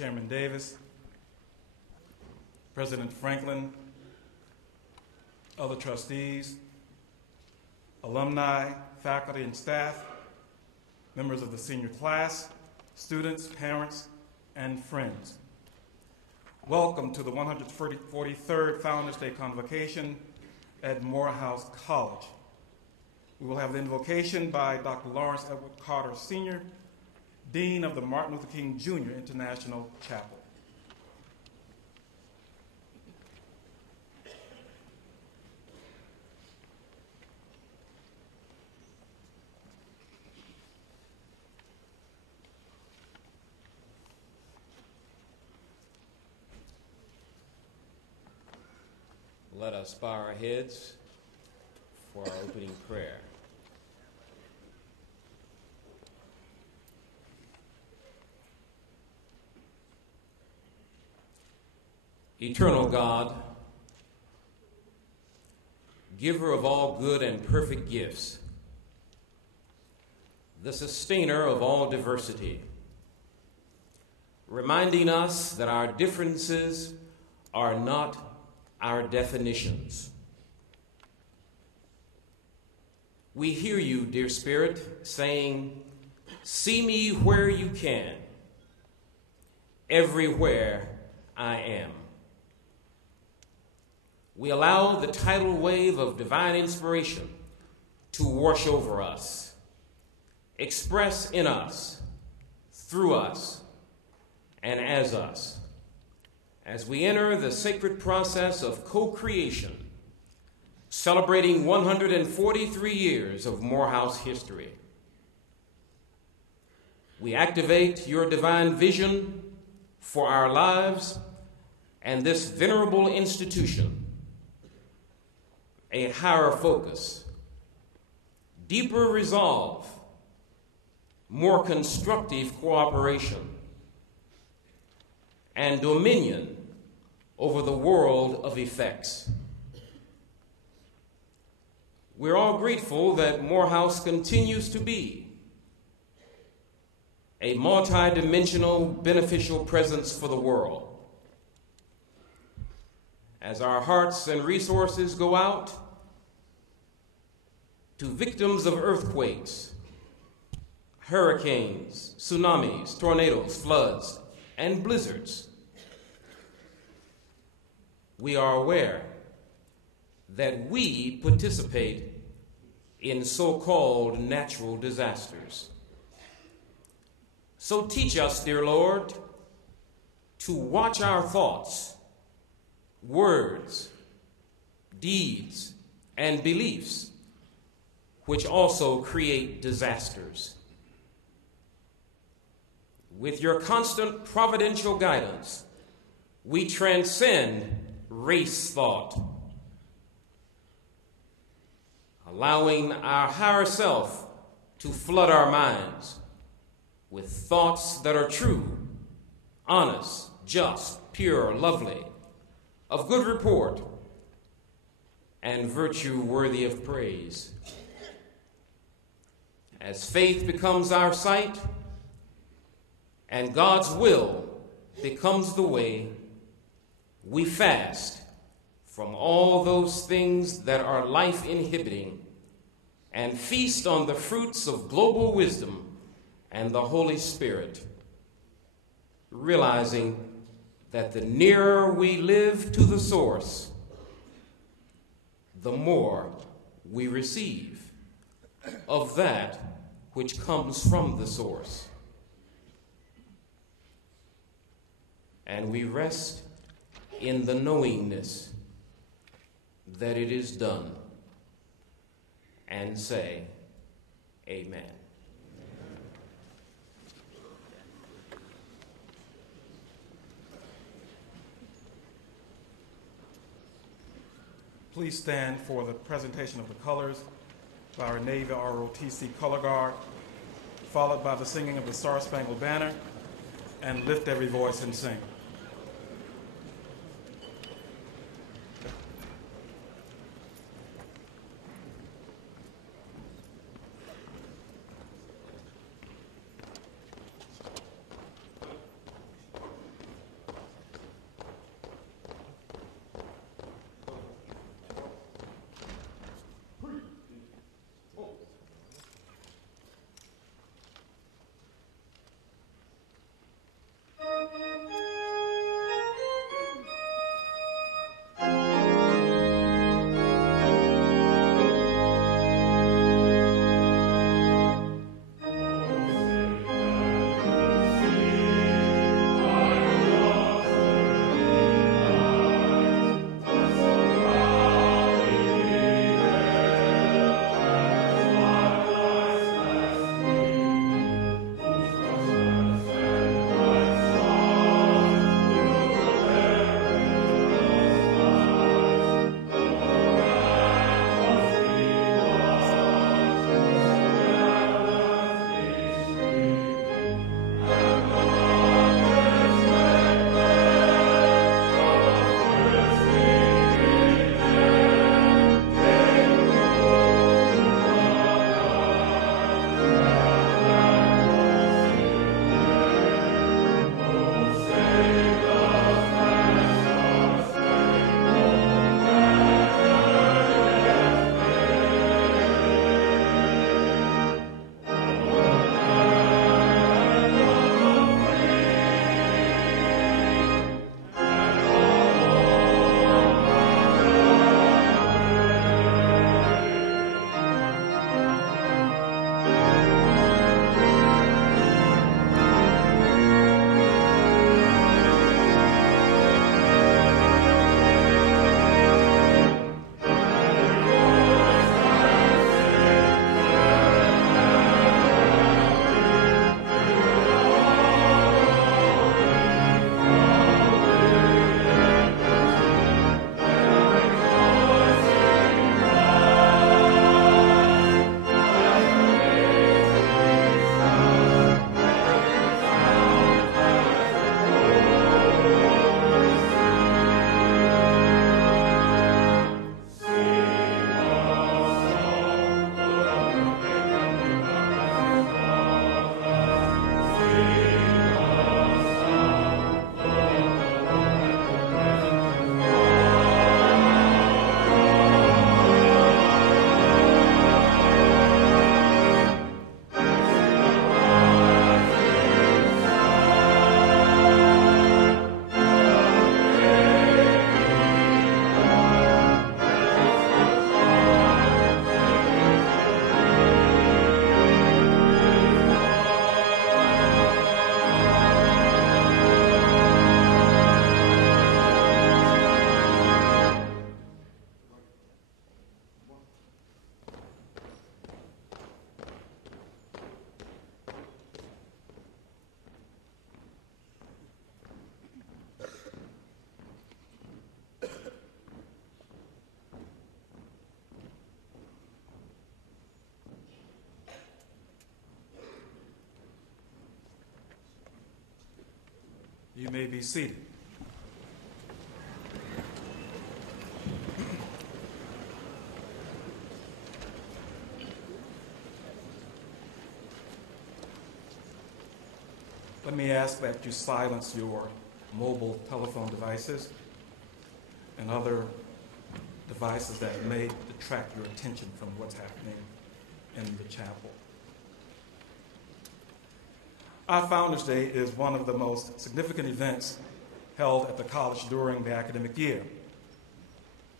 Chairman Davis, President Franklin, other trustees, alumni, faculty and staff, members of the senior class, students, parents, and friends. Welcome to the 143rd Founders Day Convocation at Morehouse College. We will have the invocation by Dr. Lawrence Edward Carter, Sr., Dean of the Martin Luther King Jr. International Chapel. Let us bow our heads for our opening prayer. Eternal God, giver of all good and perfect gifts, the sustainer of all diversity, reminding us that our differences are not our definitions. We hear you, dear Spirit, saying, "See me where you can. Everywhere I am." We allow the tidal wave of divine inspiration to wash over us, express in us, through us, and as we enter the sacred process of co-creation, celebrating 143 years of Morehouse history. We activate your divine vision for our lives and this venerable institution, a higher focus, deeper resolve, more constructive cooperation, and dominion over the world of effects. We're all grateful that Morehouse continues to be a multidimensional, beneficial presence for the world. As our hearts and resources go out to victims of earthquakes, hurricanes, tsunamis, tornadoes, floods, and blizzards, we are aware that we participate in so-called natural disasters. So teach us, dear Lord, to watch our thoughts, words, deeds, and beliefs, which also create disasters. With your constant providential guidance, we transcend race thought, allowing our higher self to flood our minds with thoughts that are true, honest, just, pure, lovely, of good report, and virtue worthy of praise. As faith becomes our sight and God's will becomes the way, we fast from all those things that are life-inhibiting and feast on the fruits of global wisdom and the Holy Spirit, realizing that the nearer we live to the source, the more we receive of that which comes from the source. And we rest in the knowingness that it is done, and say, Amen. Please stand for the presentation of the colors by our Navy ROTC Color Guard, followed by the singing of the Star-Spangled Banner, and lift every voice and sing. You may be seated. Let me ask that you silence your mobile telephone devices and other devices that may detract your attention from what's happening in the chapel. Our Founders Day is one of the most significant events held at the college during the academic year.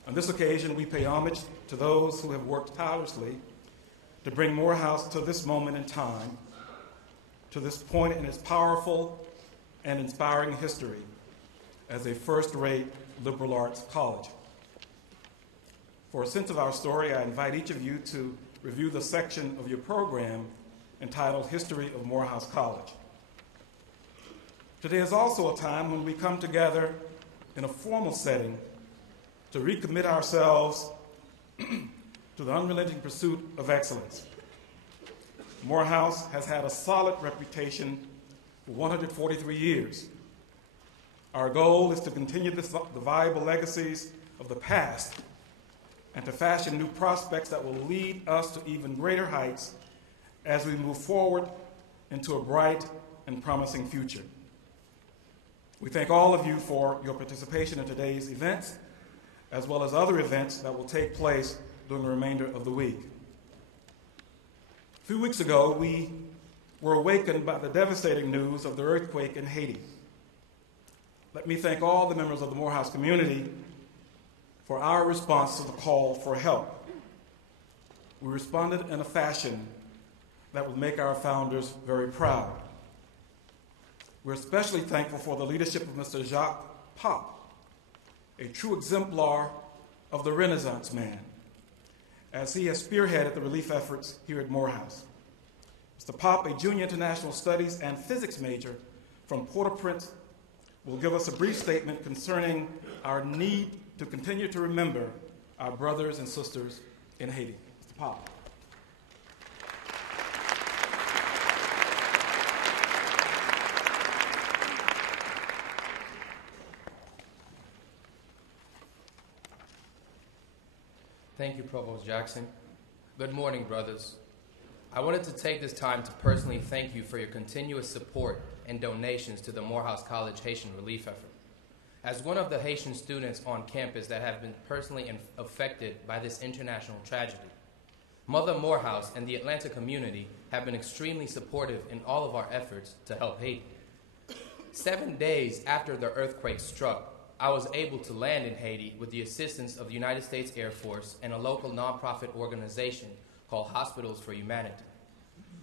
On this occasion, we pay homage to those who have worked tirelessly to bring Morehouse to this moment in time, to this point in its powerful and inspiring history as a first-rate liberal arts college. For a sense of our story, I invite each of you to review the section of your program entitled History of Morehouse College. Today is also a time when we come together in a formal setting to recommit ourselves to the unrelenting pursuit of excellence. Morehouse has had a solid reputation for 143 years. Our goal is to continue the valuable legacies of the past and to fashion new prospects that will lead us to even greater heights as we move forward into a bright and promising future. We thank all of you for your participation in today's events, as well as other events that will take place during the remainder of the week. A few weeks ago, we were awakened by the devastating news of the earthquake in Haiti. Let me thank all the members of the Morehouse community for our response to the call for help. We responded in a fashion that would make our founders very proud. We're especially thankful for the leadership of Mr. Jacques Pop, a true exemplar of the Renaissance man, as he has spearheaded the relief efforts here at Morehouse. Mr. Pop, a junior international studies and physics major from Port-au-Prince, will give us a brief statement concerning our need to continue to remember our brothers and sisters in Haiti. Mr. Pop. Thank you, Provost Jackson. Good morning, brothers. I wanted to take this time to personally thank you for your continuous support and donations to the Morehouse College Haitian relief effort. As one of the Haitian students on campus that have been personally affected by this international tragedy, Mother Morehouse and the Atlanta community have been extremely supportive in all of our efforts to help Haiti. 7 days after the earthquake struck, I was able to land in Haiti with the assistance of the United States Air Force and a local nonprofit organization called Hospitals for Humanity.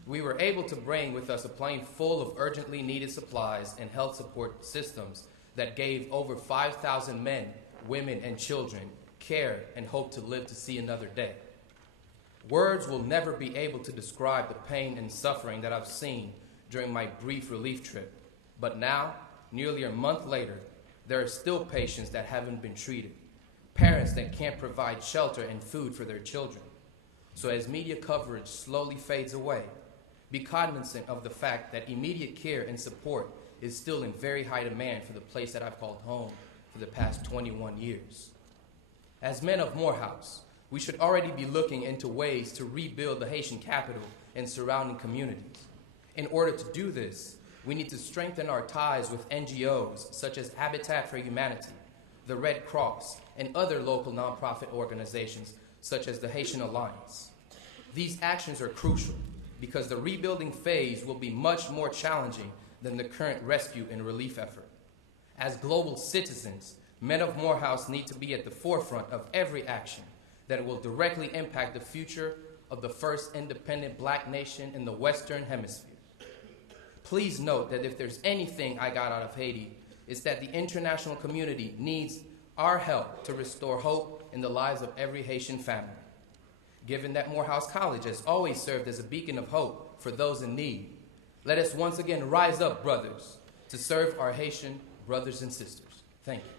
We were able to bring with us a plane full of urgently needed supplies and health support systems that gave over 5,000 men, women, and children care and hope to live to see another day. Words will never be able to describe the pain and suffering that I've seen during my brief relief trip, but now, nearly a month later, there are still patients that haven't been treated, parents that can't provide shelter and food for their children. So as media coverage slowly fades away, be cognizant of the fact that immediate care and support is still in very high demand for the place that I've called home for the past 21 years. As men of Morehouse, we should already be looking into ways to rebuild the Haitian capital and surrounding communities. In order to do this, we need to strengthen our ties with NGOs such as Habitat for Humanity, the Red Cross, and other local nonprofit organizations such as the Haitian Alliance. These actions are crucial because the rebuilding phase will be much more challenging than the current rescue and relief effort. As global citizens, men of Morehouse need to be at the forefront of every action that will directly impact the future of the first independent black nation in the Western Hemisphere. Please note that if there's anything I got out of Haiti, it's that the international community needs our help to restore hope in the lives of every Haitian family. Given that Morehouse College has always served as a beacon of hope for those in need, let us once again rise up, brothers, to serve our Haitian brothers and sisters. Thank you.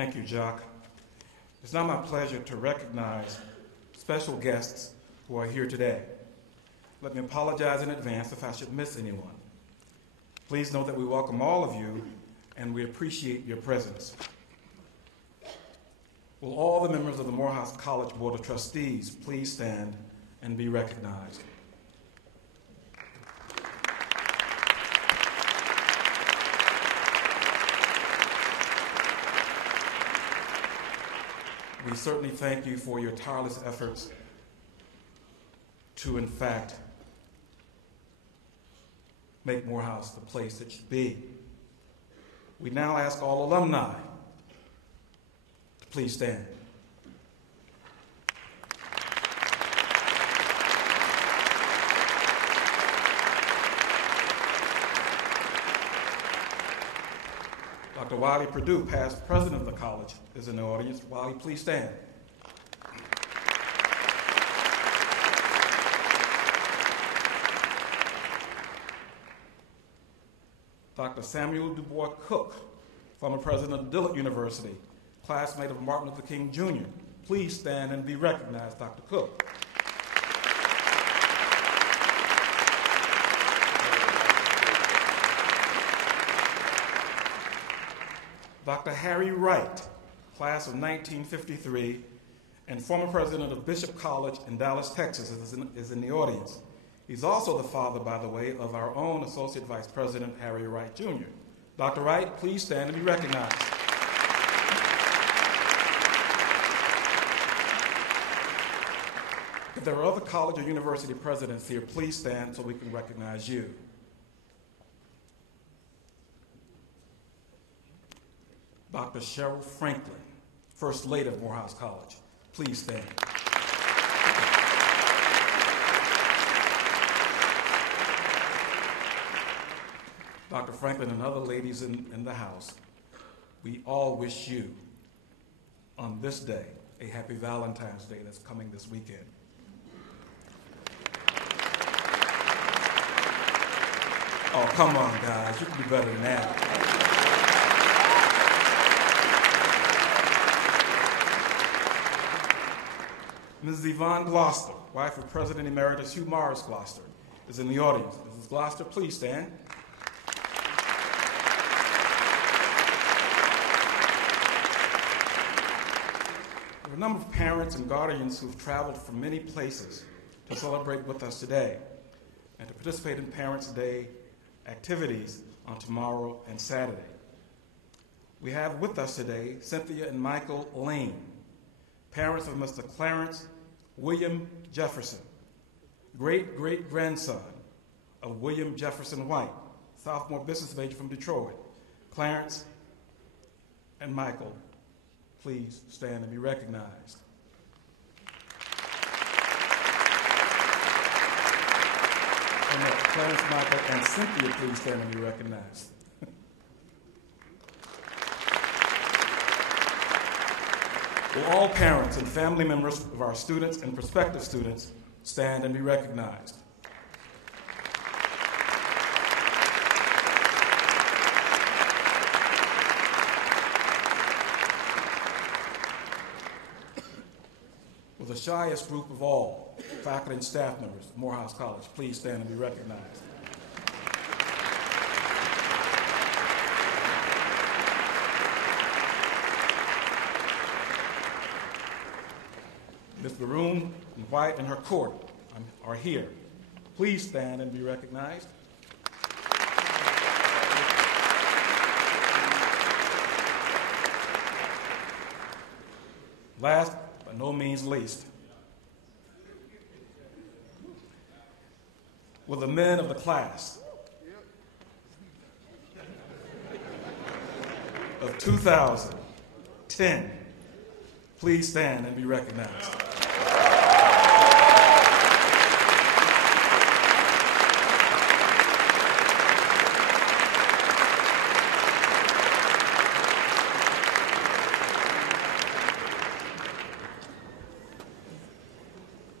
Thank you, Jacques. It's now my pleasure to recognize special guests who are here today. Let me apologize in advance if I should miss anyone. Please know that we welcome all of you and we appreciate your presence. Will all the members of the Morehouse College Board of Trustees please stand and be recognized? We certainly thank you for your tireless efforts to, in fact, make Morehouse the place it should be. We now ask all alumni to please stand. Dr. Wiley Purdue, past president of the college, is in the audience. Wiley, please stand. Dr. Samuel Du Bois Cook, former president of Dillard University, classmate of Martin Luther King Jr. Please stand and be recognized, Dr. Cook. Dr. Harry Wright, class of 1953, and former president of Bishop College in Dallas, Texas, is in the audience. He's also the father, by the way, of our own Associate Vice President, Harry Wright, Jr. Dr. Wright, please stand and be recognized. If there are other college or university presidents here, please stand so we can recognize you. Dr. Cheryl Franklin, First Lady of Morehouse College, please stand. Dr. Franklin and other ladies in the house, we all wish you, on this day, a happy Valentine's Day that's coming this weekend. Oh, come on, guys. You can do better than that. Mrs. Yvonne Gloucester, wife of President Emeritus Hugh Morris Gloucester, is in the audience. Mrs. Gloucester, please stand. There are a number of parents and guardians who've traveled from many places to celebrate with us today and to participate in Parents' Day activities on tomorrow and Saturday. We have with us today Cynthia and Michael Lane, parents of Mr. Clarence William Jefferson, great-great-grandson of William Jefferson White, sophomore business major from Detroit. Clarence and Michael, please stand and be recognized. And Clarence, Michael, and Cynthia, please stand and be recognized. Will all parents and family members of our students and prospective students stand and be recognized? Will the shyest group of all, faculty and staff members of Morehouse College, please stand and be recognized? Ms. Maroon and White and her court are here. Please stand and be recognized. Last but no means least, will the men of the class of 2010 please stand and be recognized.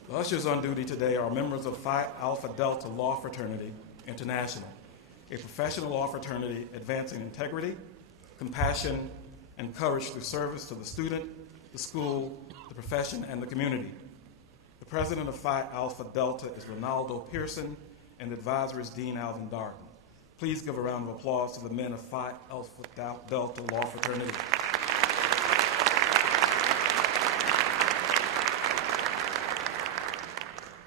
The ushers on duty today are members of Phi Alpha Delta Law Fraternity International, a professional law fraternity advancing integrity, compassion, and courage through service to the student, the school, the profession, and the community. The president of Phi Alpha Delta is Ronaldo Pearson, and the advisor is Dean Alvin Darden. Please give a round of applause to the men of Phi Alpha Delta Law Fraternity.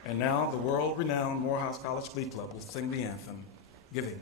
And now, the world-renowned Morehouse College Glee Club will sing the anthem, Giving.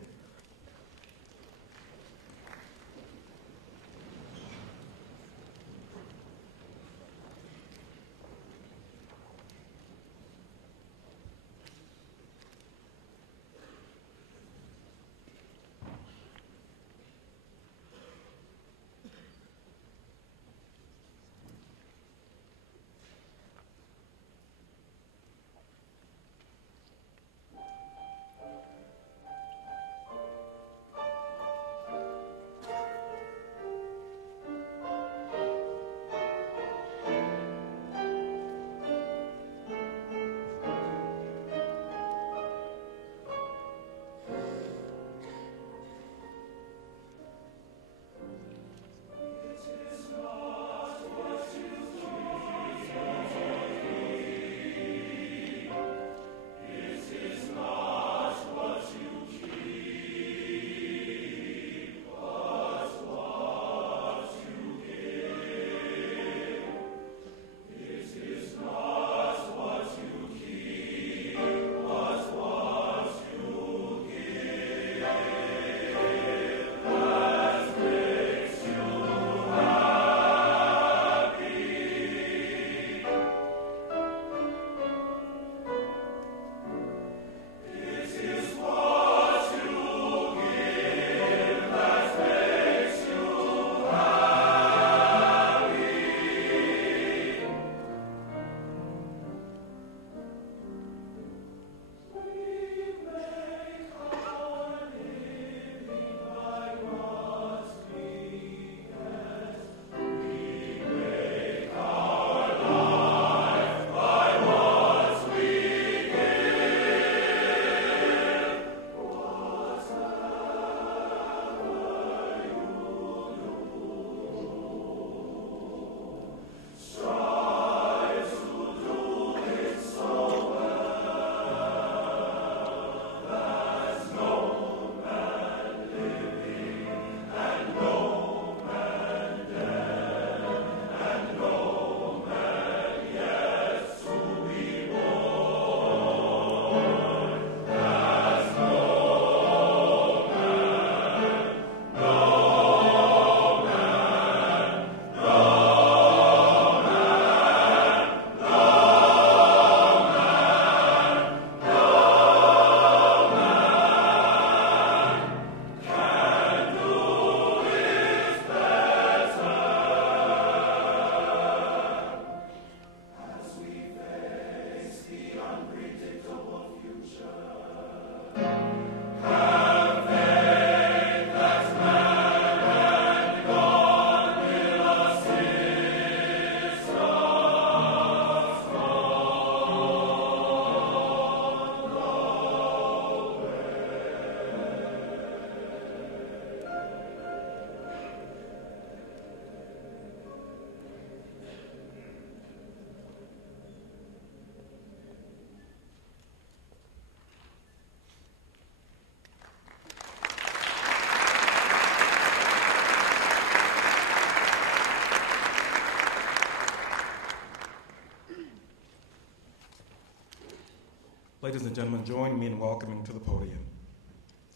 Ladies and gentlemen, join me in welcoming to the podium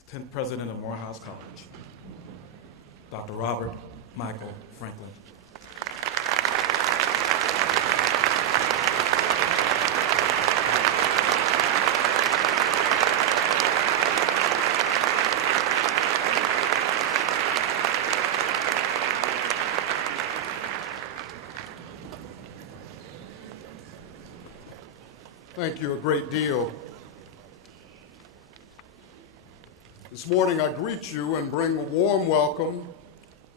the 10th President of Morehouse College, Dr. Robert Michael Franklin. Thank you a great deal. This morning I greet you and bring a warm welcome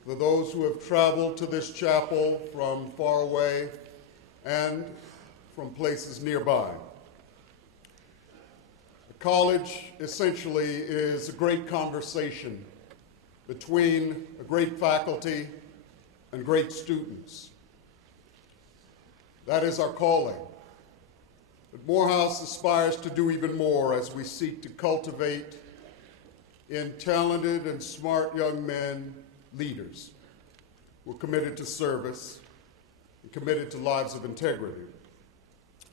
for those who have traveled to this chapel from far away and from places nearby. The college essentially is a great conversation between a great faculty and great students. That is our calling. But Morehouse aspires to do even more as we seek to cultivate in talented and smart young men leaders who are committed to service and committed to lives of integrity.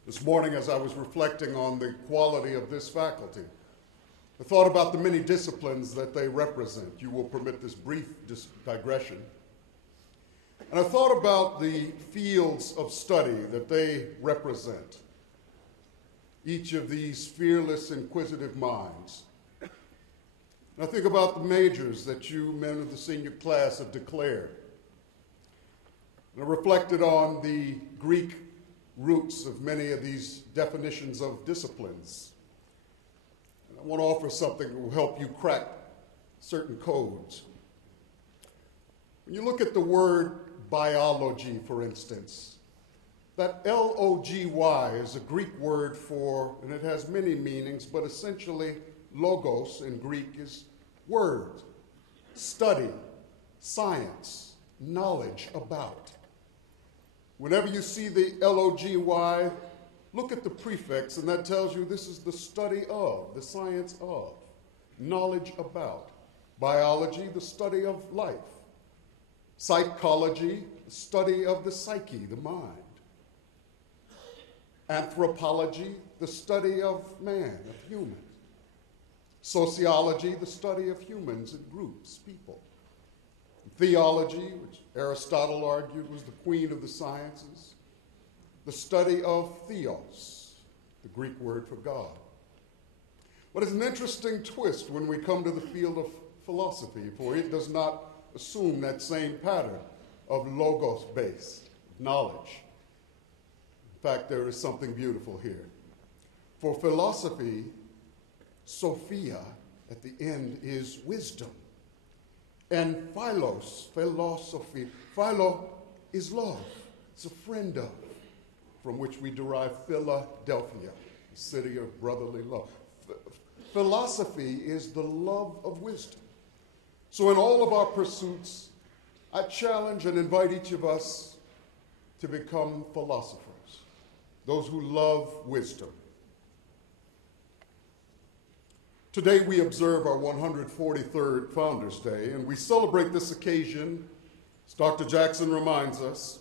This morning, as I was reflecting on the quality of this faculty, I thought about the many disciplines that they represent. You will permit this brief digression. And I thought about the fields of study that they represent, each of these fearless, inquisitive minds. And I think about the majors that you men of the senior class have declared. And I reflected on the Greek roots of many of these definitions of disciplines. And I want to offer something that will help you crack certain codes. When you look at the word biology, for instance, that L-O-G-Y is a Greek word for, and it has many meanings, but essentially logos in Greek is word, study, science, knowledge about. Whenever you see the L-O-G-Y, look at the prefix, and that tells you this is the study of, the science of, knowledge about. Biology, the study of life. Psychology, the study of the psyche, the mind. Anthropology, the study of man, of humans. Sociology, the study of humans and groups, people. Theology, which Aristotle argued was the queen of the sciences. The study of theos, the Greek word for God. But it's an interesting twist when we come to the field of philosophy, for it does not assume that same pattern of logos-based knowledge. In fact, there is something beautiful here. For philosophy, Sophia at the end is wisdom. And philos, philosophy, philo is love. It's a friend of, from which we derive Philadelphia, the city of brotherly love. Philosophy is the love of wisdom. So in all of our pursuits, I challenge and invite each of us to become philosophers, those who love wisdom. Today we observe our 143rd Founders Day, and we celebrate this occasion, as Dr. Jackson reminds us,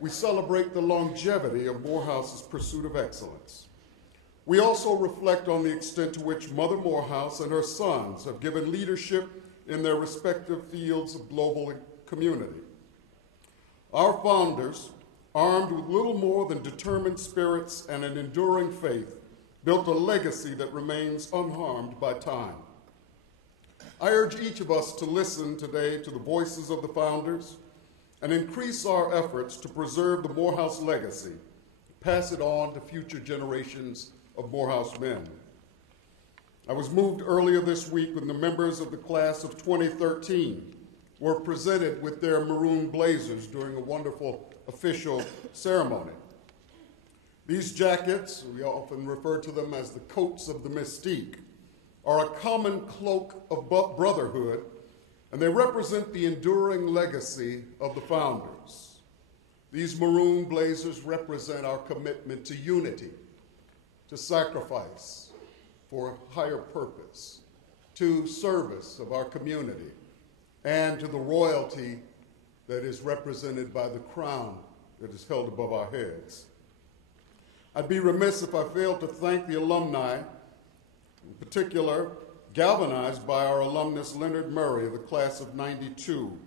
we celebrate the longevity of Morehouse's pursuit of excellence. We also reflect on the extent to which Mother Morehouse and her sons have given leadership in their respective fields of global community. Our founders, armed with little more than determined spirits and an enduring faith, built a legacy that remains unharmed by time. I urge each of us to listen today to the voices of the founders and increase our efforts to preserve the Morehouse legacy, pass it on to future generations of Morehouse men. I was moved earlier this week when the members of the class of 2013 were presented with their maroon blazers during a wonderful official ceremony. These jackets, we often refer to them as the coats of the mystique, are a common cloak of brotherhood, and they represent the enduring legacy of the founders. These maroon blazers represent our commitment to unity, to sacrifice for a higher purpose, to service of our community, and to the royalty that is represented by the crown that is held above our heads. I'd be remiss if I failed to thank the alumni, in particular, galvanized by our alumnus Leonard Murray of the class of '92,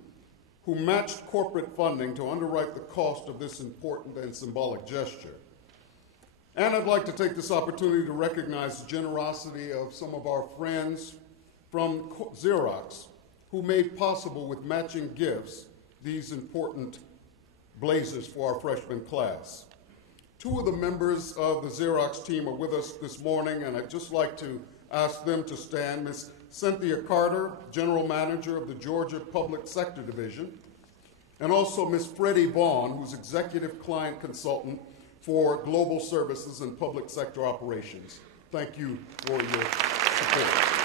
who matched corporate funding to underwrite the cost of this important and symbolic gesture. And I'd like to take this opportunity to recognize the generosity of some of our friends from Xerox, who made possible with matching gifts these important blazers for our freshman class. Two of the members of the Xerox team are with us this morning, and I'd just like to ask them to stand. Ms. Cynthia Carter, General Manager of the Georgia Public Sector Division, and also Ms. Freddie Vaughn, who's Executive Client Consultant for Global Services and Public Sector Operations. Thank you for your support.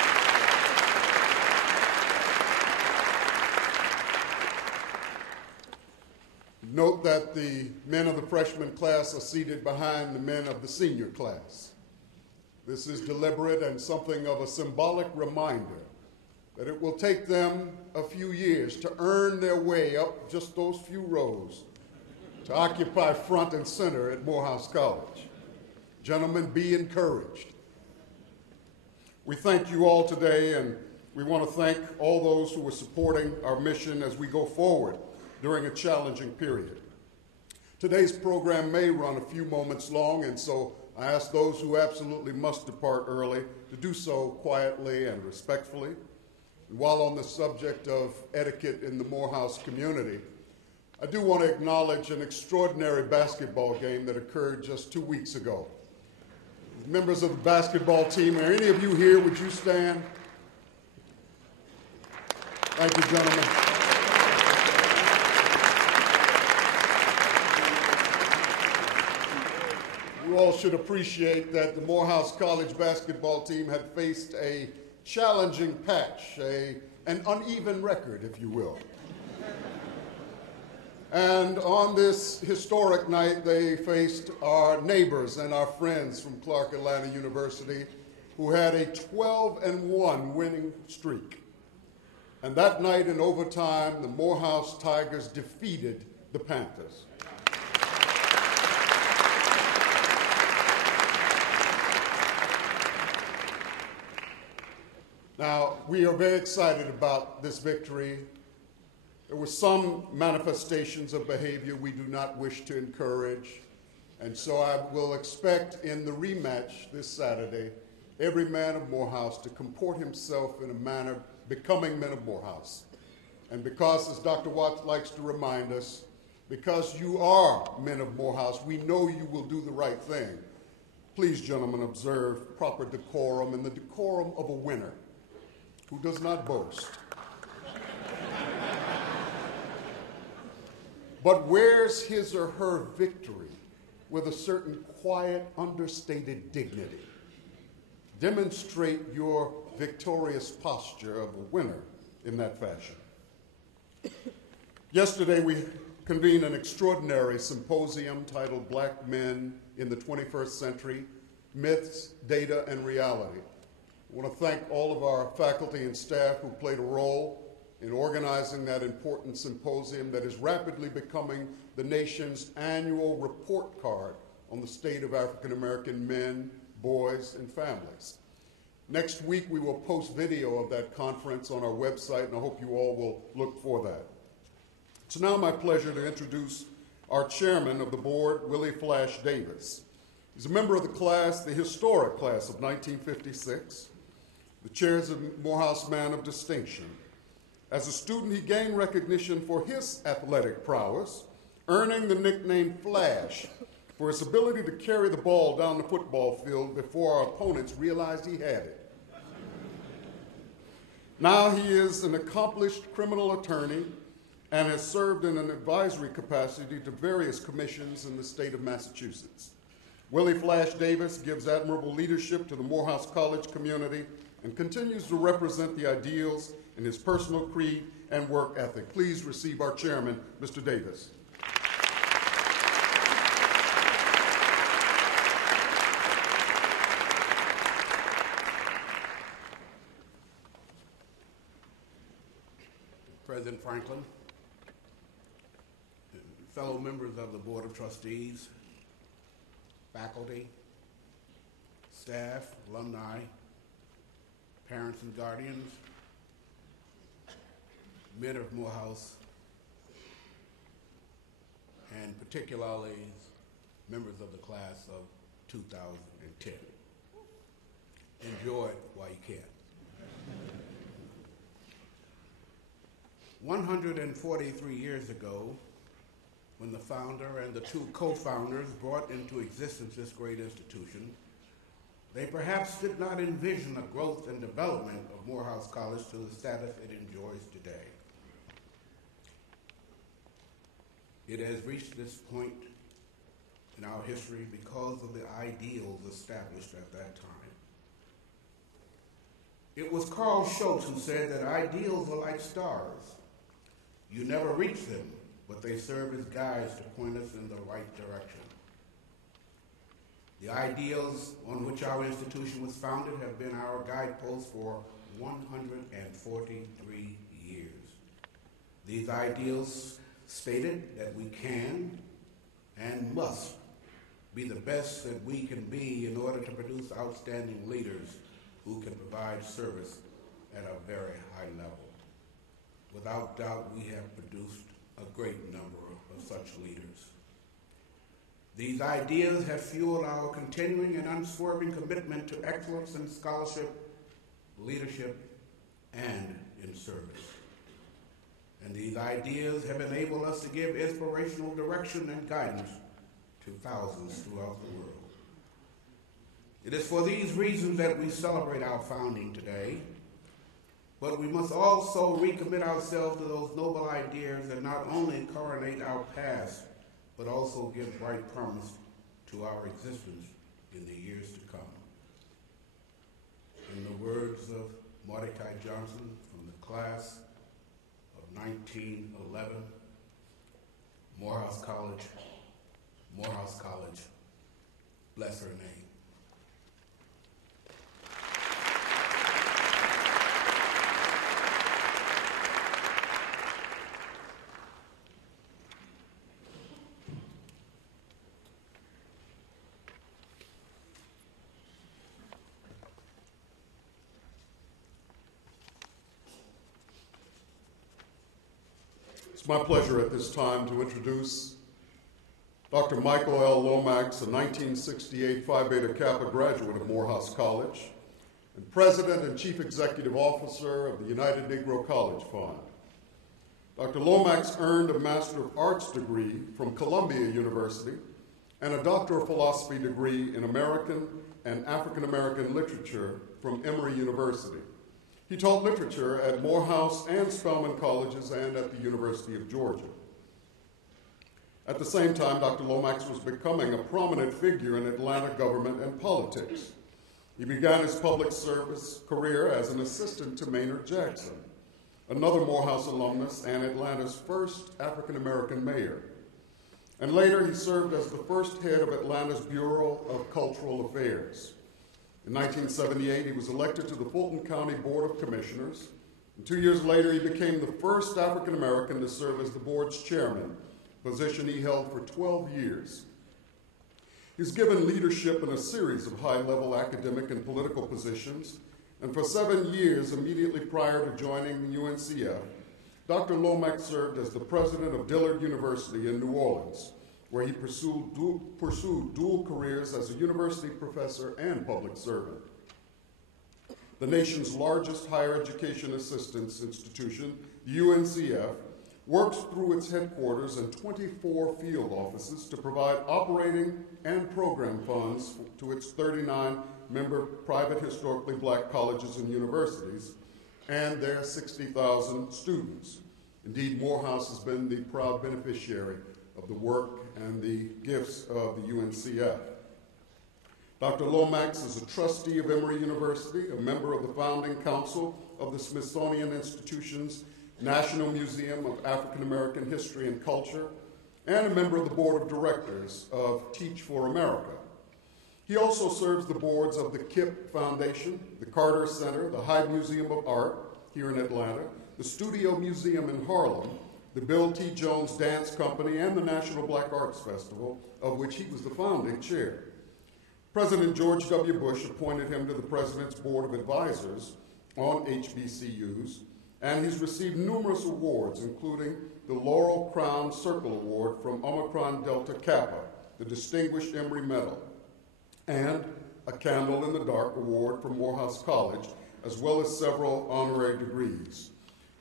note that the men of the freshman class are seated behind the men of the senior class. This is deliberate and something of a symbolic reminder that it will take them a few years to earn their way up just those few rows to occupy front and center at Morehouse College. Gentlemen, be encouraged. We thank you all today, and we want to thank all those who are supporting our mission as we go forward during a challenging period. Today's program may run a few moments long, and so I ask those who absolutely must depart early to do so quietly and respectfully. And while on the subject of etiquette in the Morehouse community, I do want to acknowledge an extraordinary basketball game that occurred just 2 weeks ago. Members of the basketball team, are any of you here? Would you stand? Thank you, gentlemen. You all should appreciate that the Morehouse College basketball team had faced a challenging patch, an uneven record, if you will. And on this historic night, they faced our neighbors and our friends from Clark Atlanta University, who had a 12-1 winning streak. And that night in overtime, the Morehouse Tigers defeated the Panthers. Now, we are very excited about this victory. There were some manifestations of behavior we do not wish to encourage, and so I will expect in the rematch this Saturday, every man of Morehouse to comport himself in a manner becoming men of Morehouse. And because, as Dr. Watts likes to remind us, because you are men of Morehouse, we know you will do the right thing. Please, gentlemen, observe proper decorum and the decorum of a winner who does not boast, but wears his or her victory with a certain quiet, understated dignity. Demonstrate your victorious posture of a winner in that fashion. Yesterday, we convened an extraordinary symposium titled Black Men in the 21st Century, Myths, Data, and Reality. I want to thank all of our faculty and staff who played a role in organizing that important symposium that is rapidly becoming the nation's annual report card on the state of African American men, boys, and families. Next week, we will post video of that conference on our website, and I hope you all will look for that. It's now my pleasure to introduce our chairman of the board, Willy Flash Davis. He's a member of the class, the historic class of 1956. The chair is a Morehouse man of distinction. As a student, he gained recognition for his athletic prowess, earning the nickname Flash for his ability to carry the ball down the football field before our opponents realized he had it. Now he is an accomplished criminal attorney and has served in an advisory capacity to various commissions in the state of Massachusetts. Willy Flash Davis gives admirable leadership to the Morehouse College community and continues to represent the ideals in his personal creed and work ethic. Please receive our chairman, Mr. Davis. President Franklin, fellow members of the Board of Trustees, faculty, staff, alumni, parents and guardians, men of Morehouse, and particularly members of the class of 2010. Enjoy it while you can. 143 years ago, when the founder and the two co-founders brought into existence this great institution, they perhaps did not envision a growth and development of Morehouse College to the status it enjoys today. It has reached this point in our history because of the ideals established at that time. It was Carl Schultz who said that ideals are like stars. You never reach them, but they serve as guides to point us in the right direction. The ideals on which our institution was founded have been our guideposts for 143 years. These ideals stated that we can and must be the best that we can be in order to produce outstanding leaders who can provide service at a very high level. Without doubt, we have produced a great number of such leaders. These ideas have fueled our continuing and unswerving commitment to excellence in scholarship, leadership, and in service. And these ideas have enabled us to give inspirational direction and guidance to thousands throughout the world. It is for these reasons that we celebrate our founding today, but we must also recommit ourselves to those noble ideas and not only coronate our past, but also give bright promise to our existence in the years to come. In the words of Mordecai Johnson from the class of 1911, Morehouse College, bless her name. It's my pleasure at this time to introduce Dr. Michael L. Lomax, a 1968 Phi Beta Kappa graduate of Morehouse College and President and Chief Executive Officer of the United Negro College Fund. Dr. Lomax earned a Master of Arts degree from Columbia University and a Doctor of Philosophy degree in American and African American literature from Emory University. He taught literature at Morehouse and Spelman Colleges and at the University of Georgia. At the same time, Dr. Lomax was becoming a prominent figure in Atlanta government and politics. He began his public service career as an assistant to Maynard Jackson, another Morehouse alumnus and Atlanta's first African-American mayor. And later, he served as the first head of Atlanta's Bureau of Cultural Affairs. In 1978, he was elected to the Fulton County Board of Commissioners, and 2 years later, he became the first African-American to serve as the board's chairman, a position he held for 12 years. He's given leadership in a series of high-level academic and political positions, and for 7 years immediately prior to joining the UNCF, Dr. Lomax served as the president of Dillard University in New Orleans, where he pursued dual careers as a university professor and public servant. The nation's largest higher education assistance institution, the UNCF, works through its headquarters and 24 field offices to provide operating and program funds to its 39-member private historically black colleges and universities and their 60,000 students. Indeed, Morehouse has been the proud beneficiary of the work and the gifts of the UNCF. Dr. Lomax is a trustee of Emory University, a member of the founding council of the Smithsonian Institution's National Museum of African American History and Culture, and a member of the board of directors of Teach for America. He also serves the boards of the KIPP Foundation, the Carter Center, the High Museum of Art here in Atlanta, the Studio Museum in Harlem, the Bill T. Jones Dance Company, and the National Black Arts Festival, of which he was the founding chair. President George W. Bush appointed him to the President's Board of Advisors on HBCUs, and he's received numerous awards, including the Laurel Crown Circle Award from Omicron Delta Kappa, the Distinguished Emory Medal, and a Candle in the Dark Award from Morehouse College, as well as several honorary degrees.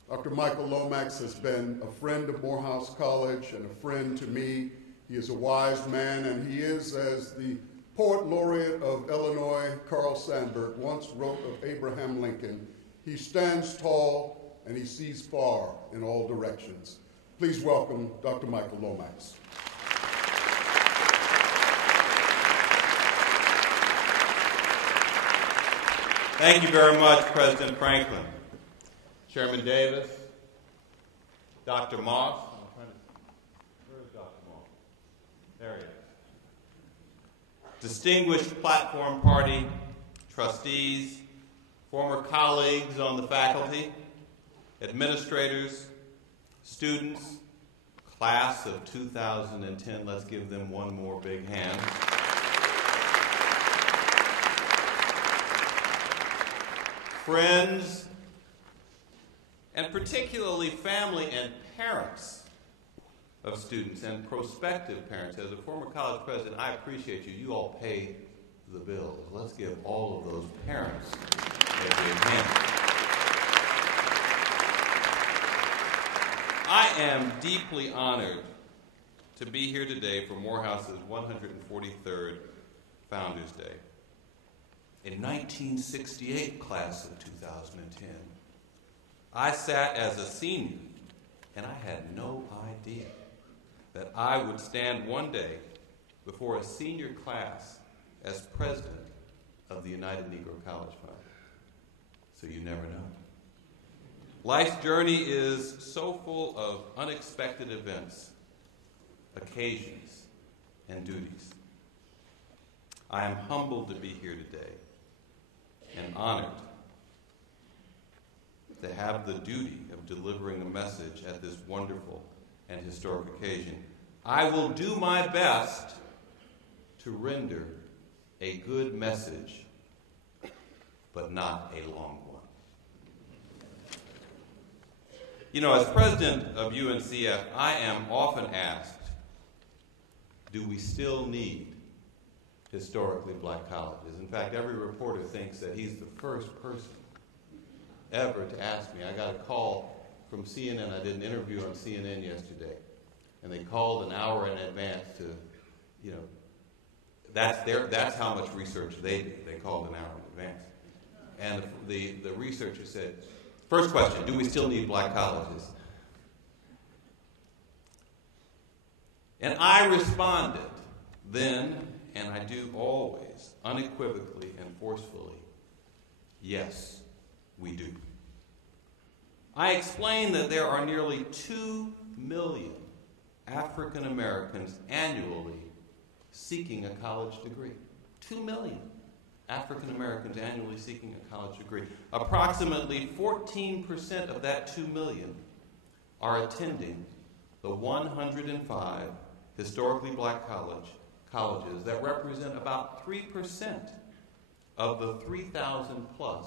Dr. Michael Lomax has been a friend of Morehouse College and a friend to me. He is a wise man, and he is, as the poet laureate of Illinois, Carl Sandburg, once wrote of Abraham Lincoln, he stands tall and he sees far in all directions. Please welcome Dr. Michael Lomax. Thank you very much, President Franklin. Chairman Davis, Dr. Moss, There he is. Distinguished platform party trustees, former colleagues on the faculty, administrators, students, class of 2010, let's give them one more big hand. Friends, and particularly family and parents of students and prospective parents. As a former college president, I appreciate you. You all pay the bills. Let's give all of those parents a big hand. I am deeply honored to be here today for Morehouse's 143rd Founders Day. In 1968, class of 2010, I sat as a senior, and I had no idea that I would stand one day before a senior class as president of the United Negro College Fund. So you never know. Life's journey is so full of unexpected events, occasions, and duties. I am humbled to be here today and honored to have the duty of delivering a message at this wonderful and historic occasion. I will do my best to render a good message, but not a long one. You know, as president of UNCF, I am often asked, do we still need historically black colleges? In fact, every reporter thinks that he's the first person ever to ask me. I got a call from CNN. I did an interview on CNN yesterday, and they called an hour in advance to, you know, that's how much research they do. They called an hour in advance. And the researcher said, first question, do we still need black colleges? And I responded then, and I do always, unequivocally and forcefully, yes, we do. I explained that there are nearly 2 million African Americans annually seeking a college degree. 2 million African Americans annually seeking a college degree. Approximately 14% of that 2 million are attending the 105 historically black colleges that represent about 3% of the 3,000 plus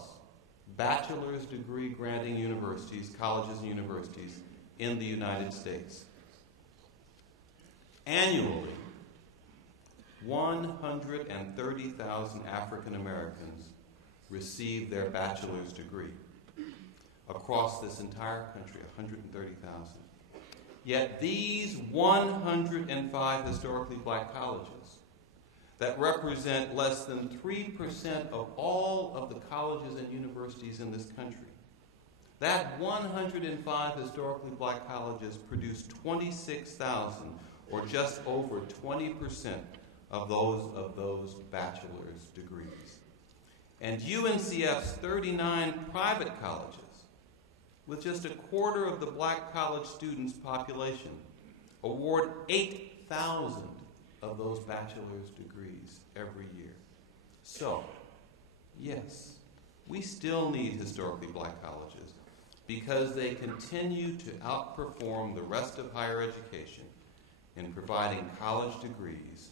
bachelor's degree granting universities, colleges and universities in the United States. Annually, 130,000 African Americans receive their bachelor's degree across this entire country, 130,000. Yet these 105 historically black colleges that represent less than 3% of all of the colleges and universities in this country, that 105 historically black colleges produce 26,000, or just over 20% of those bachelor's degrees. And UNCF's 39 private colleges, with just a quarter of the black college students' population, award 8,000 of those bachelor's degrees every year. So, yes, we still need historically black colleges because they continue to outperform the rest of higher education in providing college degrees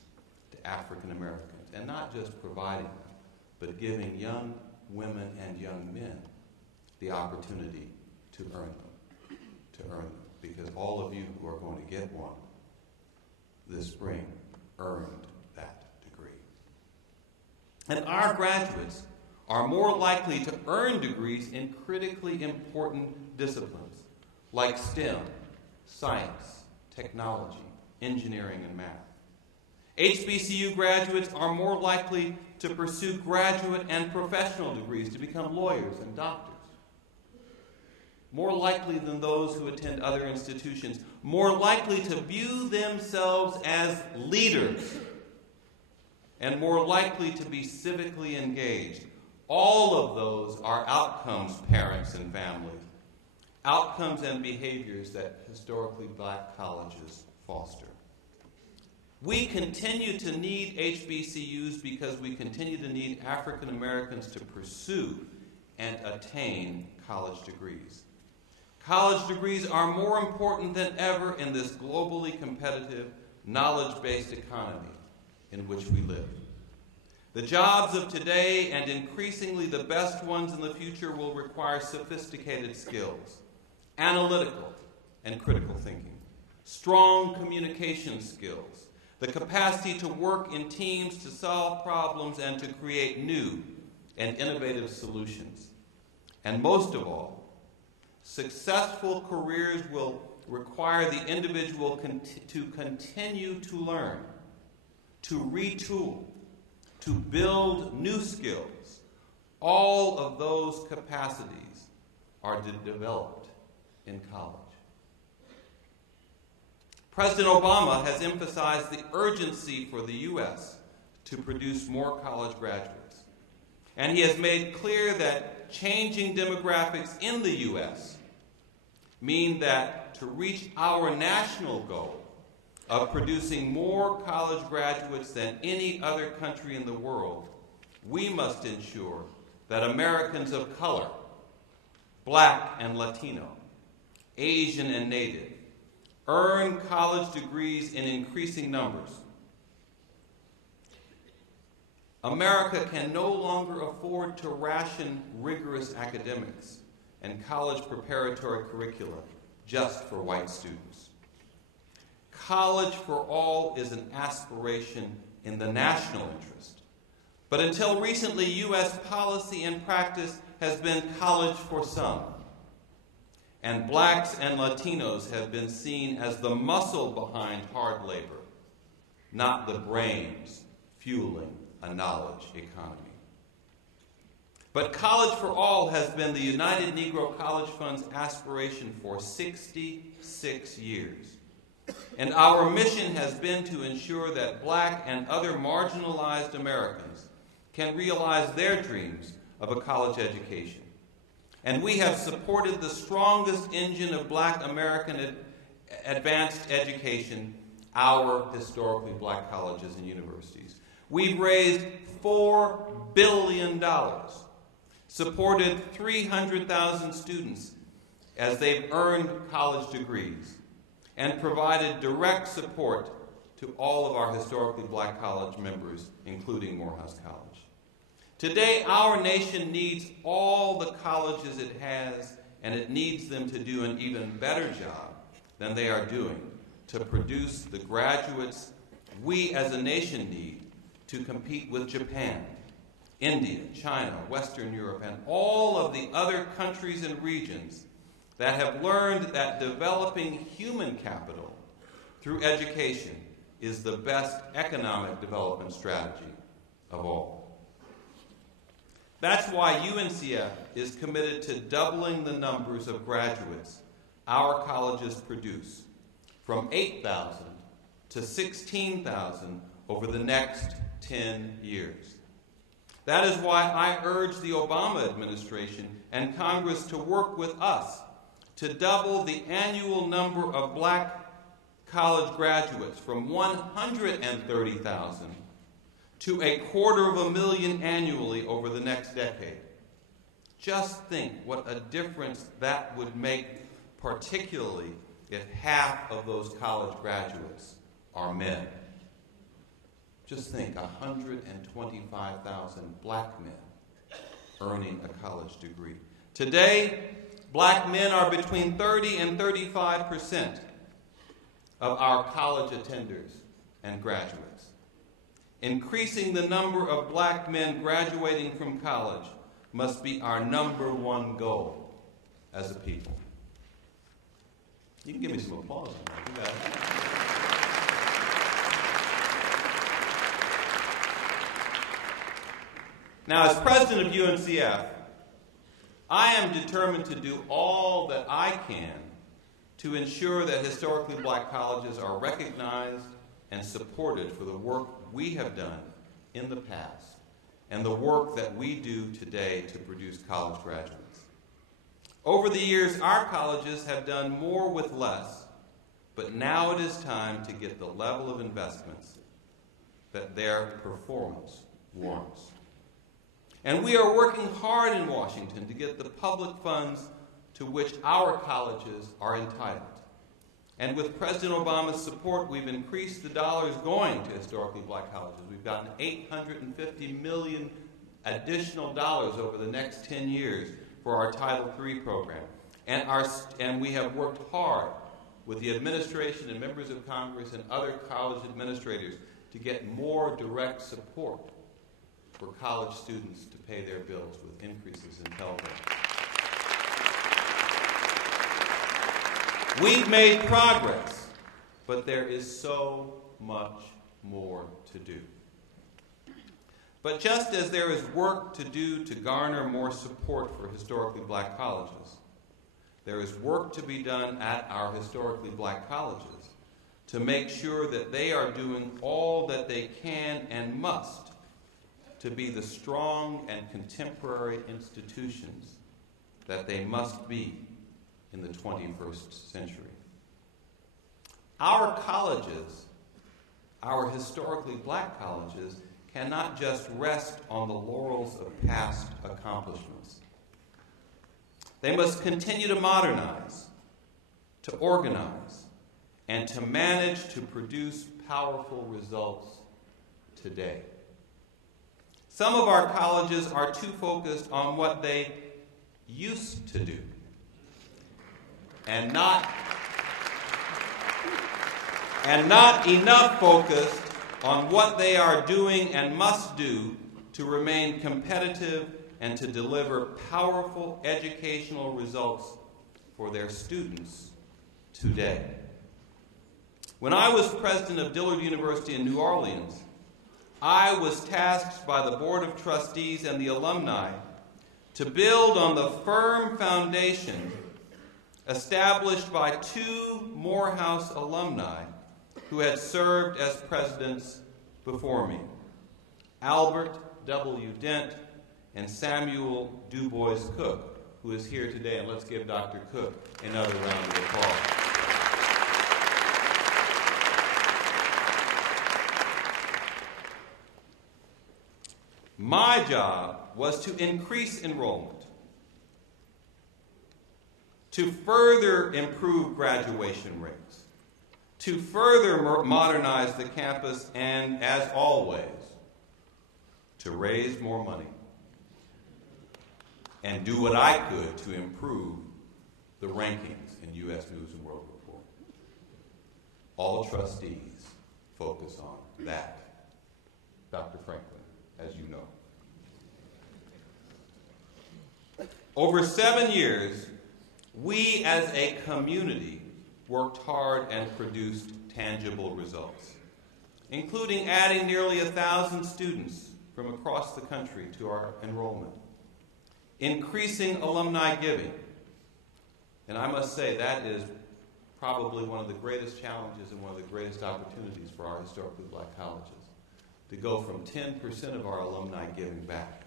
to African Americans, and not just providing them, but giving young women and young men the opportunity to earn them, because all of you who are going to get one this spring earned that degree. And our graduates are more likely to earn degrees in critically important disciplines like STEM, science, technology, engineering, and math. HBCU graduates are more likely to pursue graduate and professional degrees to become lawyers and doctors. More likely than those who attend other institutions, more likely to view themselves as leaders, and more likely to be civically engaged. All of those are outcomes, parents and families, outcomes and behaviors that historically black colleges foster. We continue to need HBCUs because we continue to need African Americans to pursue and attain college degrees. College degrees are more important than ever in this globally competitive, knowledge-based economy in which we live. The jobs of today and increasingly the best ones in the future will require sophisticated skills, analytical and critical thinking, strong communication skills, the capacity to work in teams to solve problems and to create new and innovative solutions. And most of all, successful careers will require the individual to continue to learn, to retool, to build new skills. All of those capacities are developed in college. President Obama has emphasized the urgency for the U.S. to produce more college graduates. And he has made clear that changing demographics in the U.S. mean that to reach our national goal of producing more college graduates than any other country in the world, we must ensure that Americans of color, Black and Latino, Asian and Native, earn college degrees in increasing numbers. America can no longer afford to ration rigorous academics and college preparatory curricula just for white students. College for all is an aspiration in the national interest. But until recently, U.S. policy and practice has been college for some. And Blacks and Latinos have been seen as the muscle behind hard labor, not the brains fueling a knowledge economy. But College for All has been the United Negro College Fund's aspiration for 66 years. And our mission has been to ensure that Black and other marginalized Americans can realize their dreams of a college education. And we have supported the strongest engine of Black American advanced education, our historically Black colleges and universities. We've raised $4 billion, supported 300,000 students as they've earned college degrees, and provided direct support to all of our historically Black college members, including Morehouse College. Today, our nation needs all the colleges it has, and it needs them to do an even better job than they are doing to produce the graduates we as a nation need to compete with Japan, India, China, Western Europe, and all of the other countries and regions that have learned that developing human capital through education is the best economic development strategy of all. That's why UNCF is committed to doubling the numbers of graduates our colleges produce from 8,000 to 16,000 over the next 10 years. That is why I urge the Obama administration and Congress to work with us to double the annual number of Black college graduates from 130,000 to 250,000 annually over the next decade. Just think what a difference that would make, particularly if half of those college graduates are men. Just think, 125,000 Black men earning a college degree. Today, Black men are between 30 and 35% of our college attenders and graduates. Increasing the number of Black men graduating from college must be our number one goal as a people. You can give me some applause on that. You got it. Now, as president of UNCF, I am determined to do all that I can to ensure that historically Black colleges are recognized and supported for the work we have done in the past and the work that we do today to produce college graduates. Over the years, our colleges have done more with less, but now it is time to get the level of investments that their performance warrants. And we are working hard in Washington to get the public funds to which our colleges are entitled. And with President Obama's support, we've increased the dollars going to historically black colleges. We've gotten $850 million additional dollars over the next 10 years for our Title III program. And we have worked hard with the administration and members of Congress and other college administrators to get more direct support for college students to pay their bills with increases in Pell Grants. We've made progress, but there is so much more to do. But just as there is work to do to garner more support for historically black colleges, there is work to be done at our historically black colleges to make sure that they are doing all that they can and must to be the strong and contemporary institutions that they must be in the 21st century. Our colleges, our historically black colleges, cannot just rest on the laurels of past accomplishments. They must continue to modernize, to organize, and to manage to produce powerful results today. Some of our colleges are too focused on what they used to do and not enough focused on what they are doing and must do to remain competitive and to deliver powerful educational results for their students today. When I was president of Dillard University in New Orleans, I was tasked by the Board of Trustees and the alumni to build on the firm foundation established by two Morehouse alumni who had served as presidents before me, Albert W. Dent and Samuel Du Bois Cook, who is here today. And let's give Dr. Cook another round of applause. My job was to increase enrollment, to further improve graduation rates, to further modernize the campus, and, as always, to raise more money and do what I could to improve the rankings in U.S. News and World Report. All trustees focus on that, Dr. Franklin, as you know. Over 7 years, we as a community worked hard and produced tangible results, including adding nearly 1,000 students from across the country to our enrollment, increasing alumni giving, and I must say that is probably one of the greatest challenges and one of the greatest opportunities for our historically black colleges, to go from 10% of our alumni giving back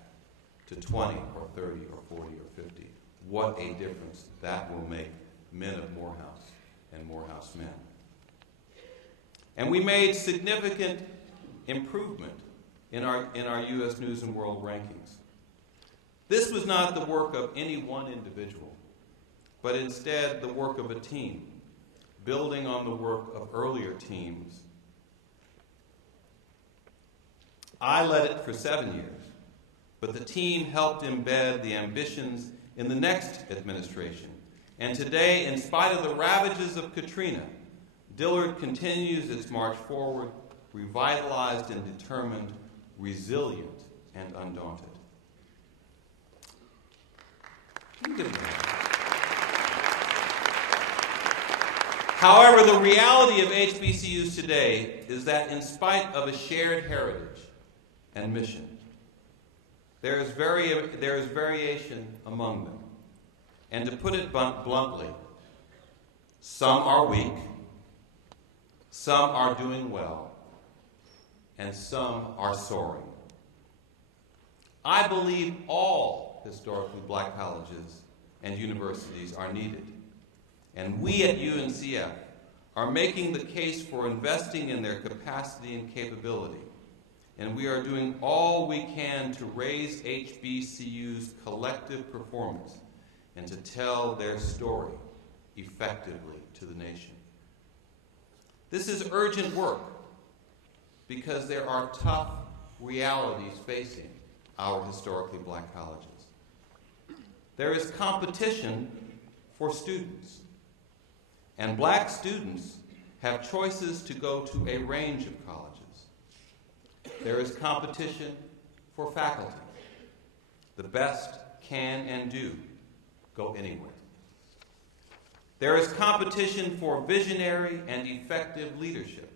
to 20 or 30 or 40 or 50. What a difference that will make men of Morehouse and Morehouse men. And we made significant improvement in our U.S. News and World rankings. This was not the work of any one individual, but instead the work of a team, building on the work of earlier teams. I led it for 7 years, but the team helped embed the ambitions in the next administration. And today, in spite of the ravages of Katrina, Dillard continues its march forward, revitalized and determined, resilient and undaunted. However, the reality of HBCUs today is that in spite of a shared heritage and mission, there is variation among them. And to put it bluntly, some are weak, some are doing well, and some are soaring. I believe all historically black colleges and universities are needed. And we at UNCF are making the case for investing in their capacity and capability, and we are doing all we can to raise HBCU's collective performance and to tell their story effectively to the nation. This is urgent work because there are tough realities facing our historically black colleges. There is competition for students, and black students have choices to go to a range of colleges. There is competition for faculty. The best can and do go anywhere. There is competition for visionary and effective leadership.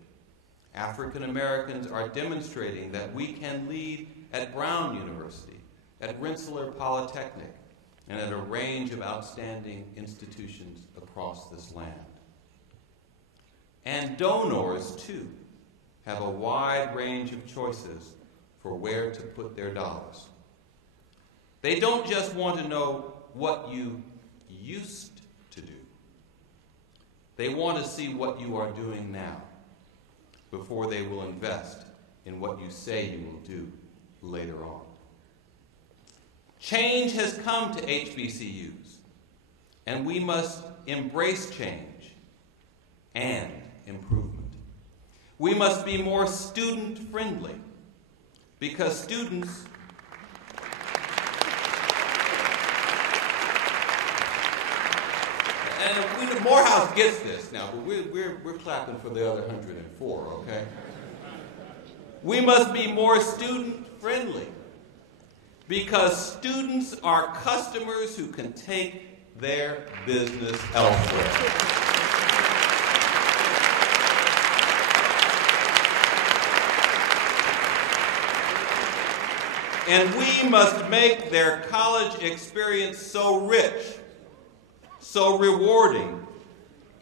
African Americans are demonstrating that we can lead at Brown University, at Rensselaer Polytechnic, and at a range of outstanding institutions across this land. And donors, too, have a wide range of choices for where to put their dollars. They don't just want to know what you used to do. They want to see what you are doing now before they will invest in what you say you will do later on. Change has come to HBCUs, and we must embrace change and improvement. We must be more student-friendly because students and Morehouse gets this now, but we're clapping for the other 104, okay? We must be more student-friendly because students are customers who can take their business elsewhere. And we must make their college experience so rich, so rewarding,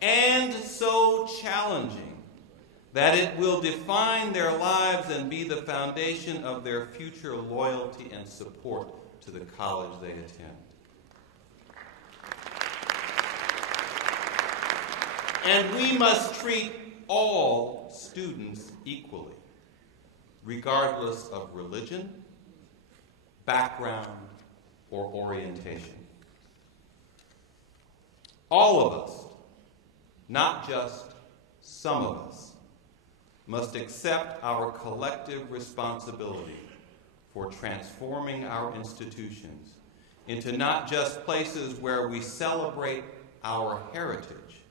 and so challenging that it will define their lives and be the foundation of their future loyalty and support to the college they attend. And we must treat all students equally, regardless of religion, background, or orientation. All of us, not just some of us, must accept our collective responsibility for transforming our institutions into not just places where we celebrate our heritage,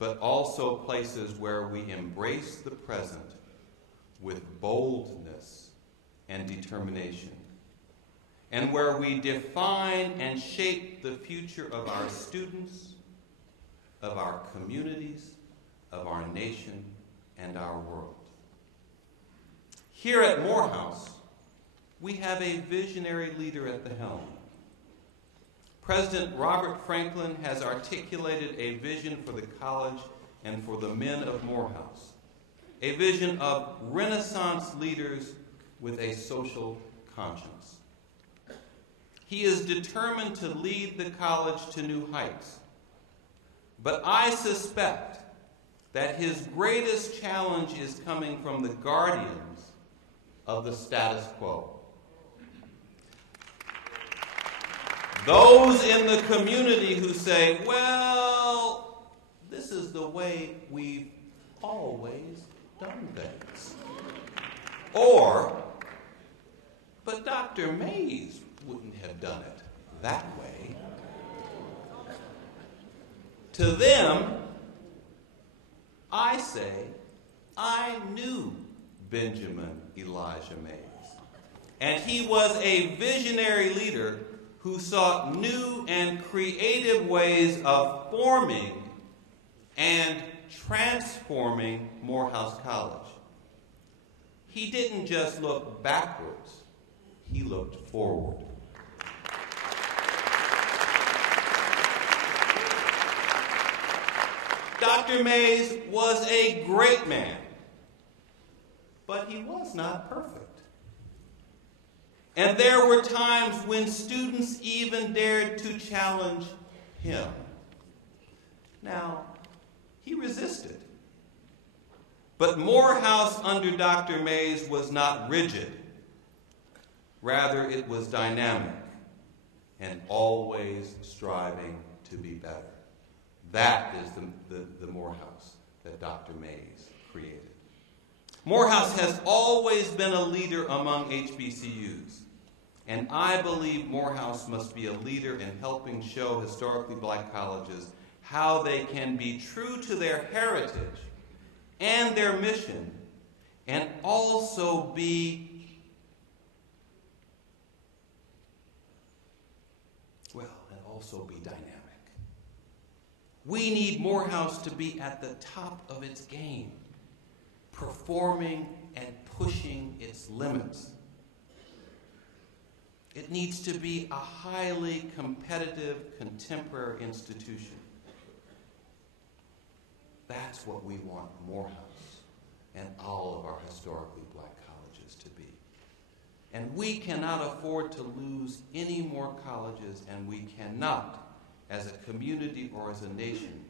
but also places where we embrace the present with boldness and determination, and where we define and shape the future of our students, of our communities, of our nation, and our world. Here at Morehouse, we have a visionary leader at the helm. President Robert Franklin has articulated a vision for the college and for the men of Morehouse, a vision of Renaissance leaders with a social conscience. He is determined to lead the college to new heights. But I suspect that his greatest challenge is coming from the guardians of the status quo. Those in the community who say, well, this is the way we've always done things. Or, but Dr. Mays wouldn't have done it that way. To them, I say, I knew Benjamin Elijah Mays, and he was a visionary leader who sought new and creative ways of forming and transforming Morehouse College. He didn't just look backwards, he looked forward. Dr. Mays was a great man, but he was not perfect. And there were times when students even dared to challenge him. Now, he resisted. But Morehouse under Dr. Mays was not rigid. Rather, it was dynamic and always striving to be better. That is the Morehouse that Dr. Mays created. Morehouse has always been a leader among HBCUs, and I believe Morehouse must be a leader in helping show historically black colleges how they can be true to their heritage and their mission, and also be dynamic. We need Morehouse to be at the top of its game, performing and pushing its limits. It needs to be a highly competitive, contemporary institution. That's what we want Morehouse and all of our historically black colleges to be. And we cannot afford to lose any more colleges, and we cannot, as a community or as a nation,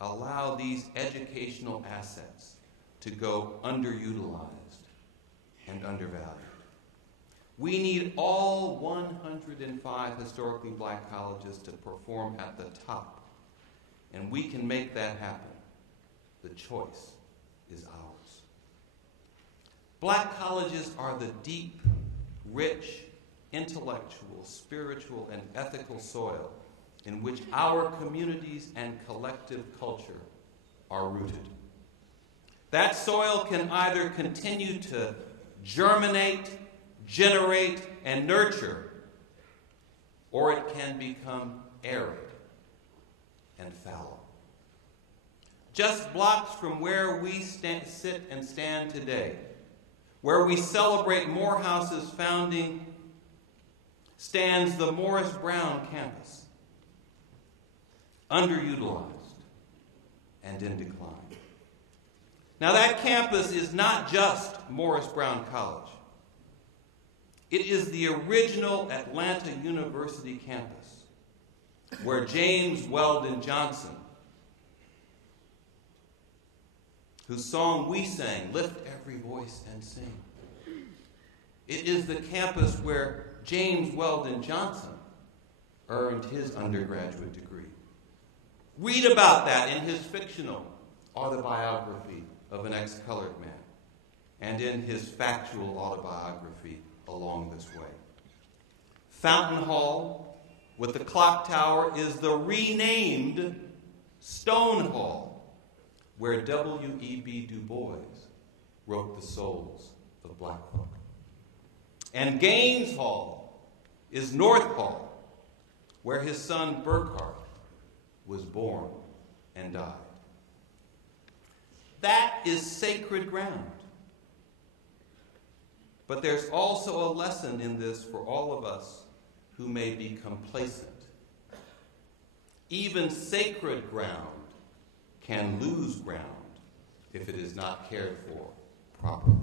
allow these educational assets to go underutilized and undervalued. We need all 105 historically black colleges to perform at the top, and we can make that happen. The choice is ours. Black colleges are the deep, rich, intellectual, spiritual, and ethical soil in which our communities and collective culture are rooted. That soil can either continue to germinate, generate, and nurture, or it can become arid and fallow. Just blocks from where we sit and stand today, where we celebrate Morehouse's founding, stands the Morris Brown campus, underutilized and in decline. Now, that campus is not just Morris Brown College. It is the original Atlanta University campus, where James Weldon Johnson, whose song we sang, "Lift Every Voice and Sing." It is the campus where James Weldon Johnson earned his undergraduate degree. Read about that in his fictional autobiography of an ex-colored man, and in his factual autobiography, Along This Way. Fountain Hall, with the clock tower, is the renamed Stone Hall, where W.E.B. Du Bois wrote The Souls of Black Folk. And Gaines Hall is North Hall, where his son Burkhart was born and died. That is sacred ground. But there's also a lesson in this for all of us who may be complacent. Even sacred ground can lose ground if it is not cared for properly.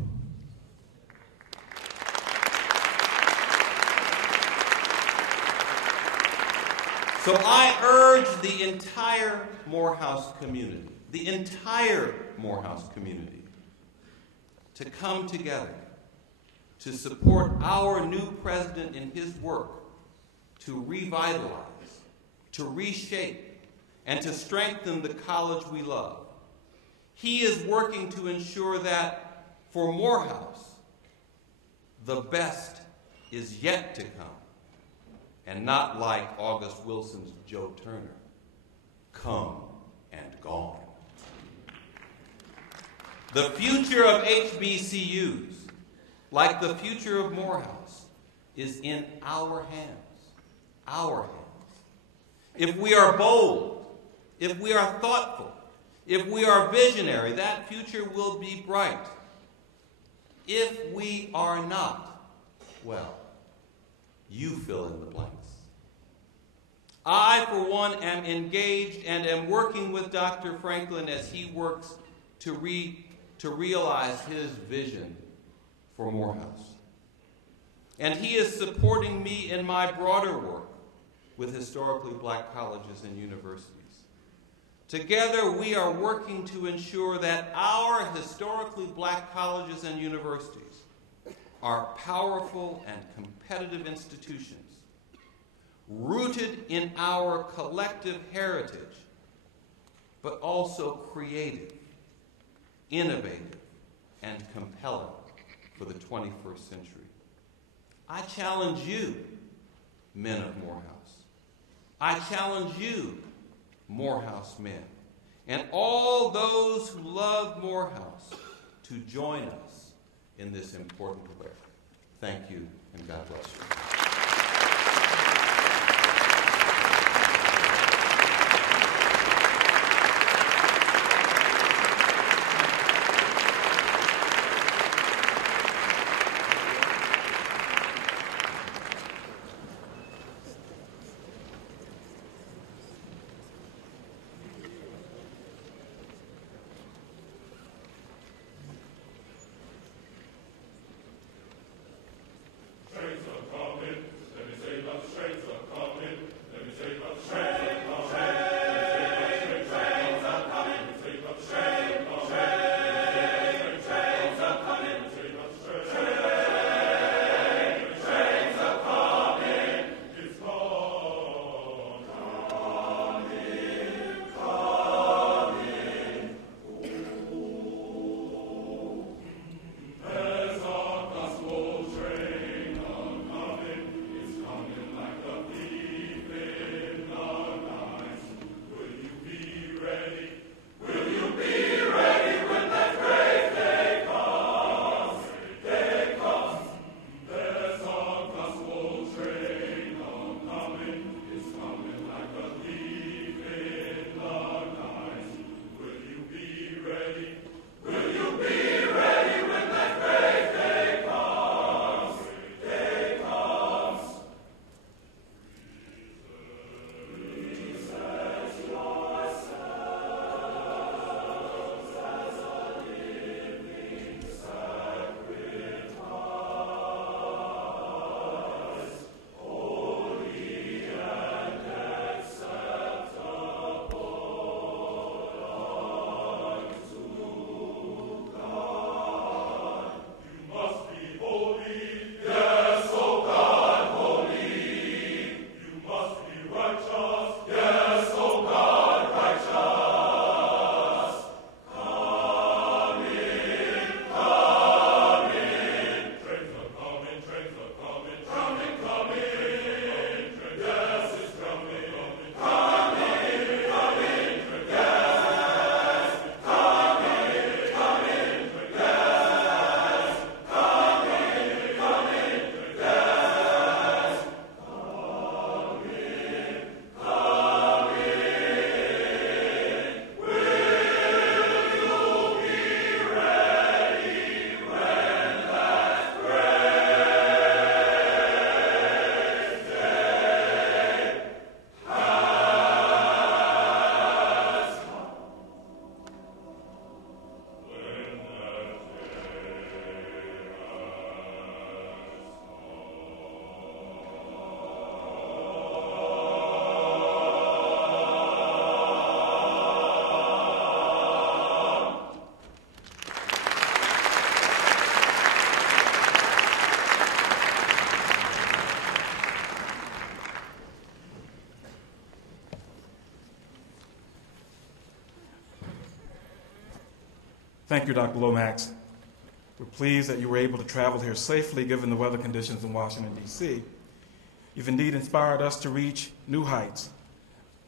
So I urge the entire Morehouse community, to come together to support our new president in his work to revitalize, to reshape, and to strengthen the college we love. He is working to ensure that for Morehouse, the best is yet to come, and not like August Wilson's Joe Turner, come and gone. The future of HBCUs, like the future of Morehouse, is in our hands. Our hands. If we are bold, if we are thoughtful, if we are visionary, that future will be bright. If we are not, well, you fill in the blanks. I, for one, am engaged and am working with Dr. Franklin as he works to realize his vision for Morehouse. And he is supporting me in my broader work with historically black colleges and universities. Together, we are working to ensure that our historically black colleges and universities are powerful and competitive institutions, rooted in our collective heritage, but also creative, innovative, and compelling for the 21st century. I challenge you, men of Morehouse. I challenge you, Morehouse men, and all those who love Morehouse to join us in this important work. Thank you, and God bless you. Thank you, Dr. Lomax. We're pleased that you were able to travel here safely given the weather conditions in Washington, D.C. You've indeed inspired us to reach new heights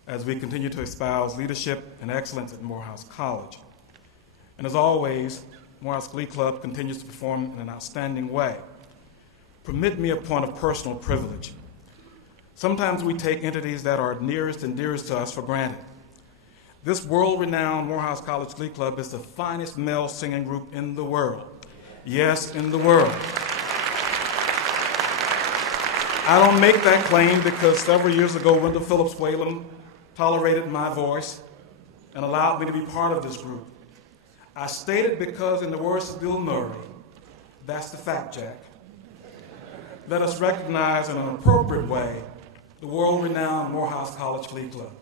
as we continue to espouse leadership and excellence at Morehouse College. And as always, Morehouse Glee Club continues to perform in an outstanding way. Permit me a point of personal privilege. Sometimes we take entities that are nearest and dearest to us for granted. This world-renowned Morehouse College Glee Club is the finest male singing group in the world. Yes, in the world. I don't make that claim because several years ago, Wendell Phillips Whalen tolerated my voice and allowed me to be part of this group. I state it because, in the words of Bill Murray, that's the fact, Jack. Let us recognize in an appropriate way the world-renowned Morehouse College Glee Club.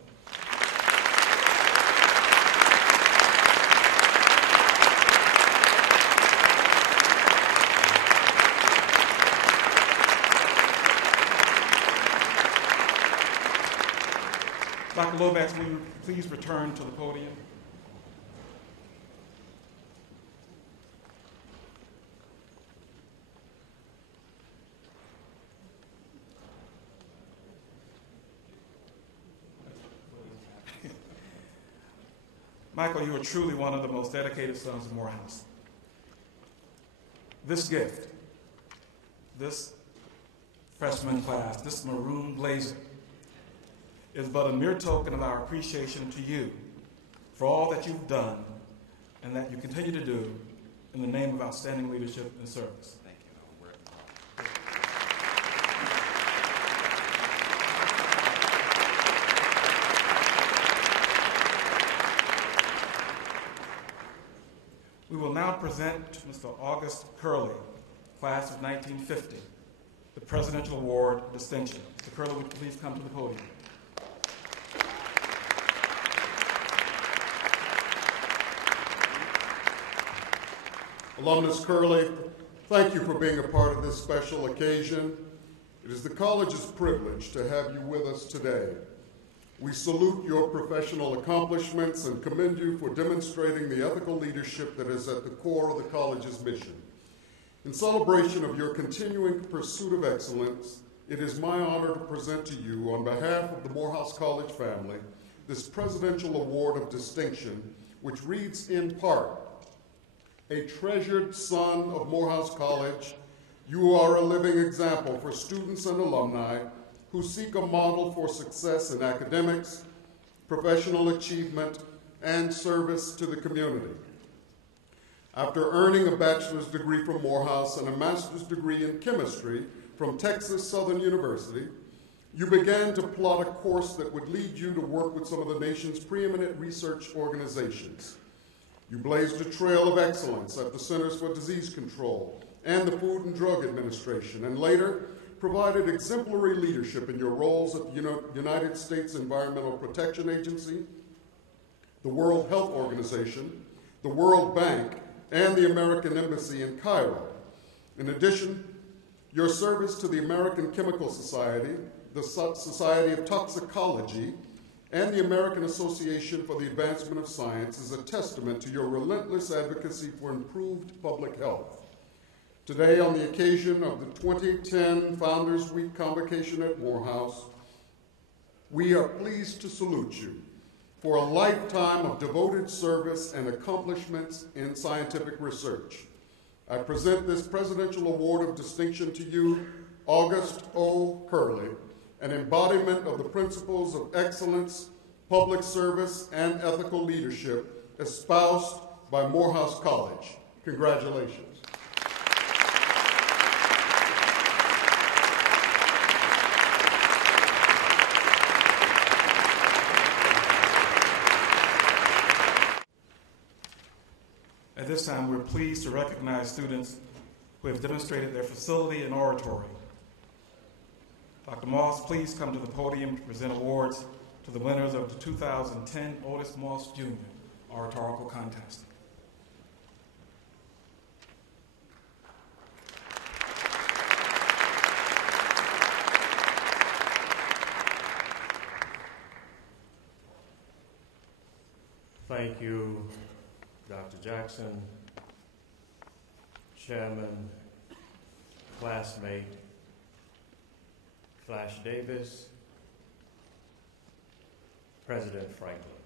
Michael Lomax, will you please return to the podium? Michael, you are truly one of the most dedicated sons of Morehouse. This gift, this freshman class, this maroon blazer, is but a mere token of our appreciation to you for all that you've done and that you continue to do in the name of outstanding leadership and service. Thank you. We will now present Mr. August Curley, class of 1950, the Presidential Award distinction. Mr. Curley, would you please come to the podium? Alumnus Curley, thank you for being a part of this special occasion. It is the college's privilege to have you with us today. We salute your professional accomplishments and commend you for demonstrating the ethical leadership that is at the core of the college's mission. In celebration of your continuing pursuit of excellence, it is my honor to present to you, on behalf of the Morehouse College family, this Presidential Award of Distinction, which reads in part, "A treasured son of Morehouse College, you are a living example for students and alumni who seek a model for success in academics, professional achievement, and service to the community. After earning a bachelor's degree from Morehouse and a master's degree in chemistry from Texas Southern University, you began to plot a course that would lead you to work with some of the nation's preeminent research organizations. You blazed a trail of excellence at the Centers for Disease Control and the Food and Drug Administration, and later provided exemplary leadership in your roles at the United States Environmental Protection Agency, the World Health Organization, the World Bank, and the American Embassy in Cairo. In addition, your service to the American Chemical Society, the Society of Toxicology, and the American Association for the Advancement of Science is a testament to your relentless advocacy for improved public health. Today, on the occasion of the 2010 Founders Week Convocation at Morehouse, we are pleased to salute you for a lifetime of devoted service and accomplishments in scientific research. I present this Presidential Award of Distinction to you, August O. Curley, an embodiment of the principles of excellence, public service, and ethical leadership espoused by Morehouse College. Congratulations. At this time, we're pleased to recognize students who have demonstrated their facility in oratory. Dr. Moss, please come to the podium to present awards to the winners of the 2010 Otis Moss Jr. Oratorical Contest. Thank you, Dr. Jackson, Chairman, classmate, Flash Davis, President Franklin.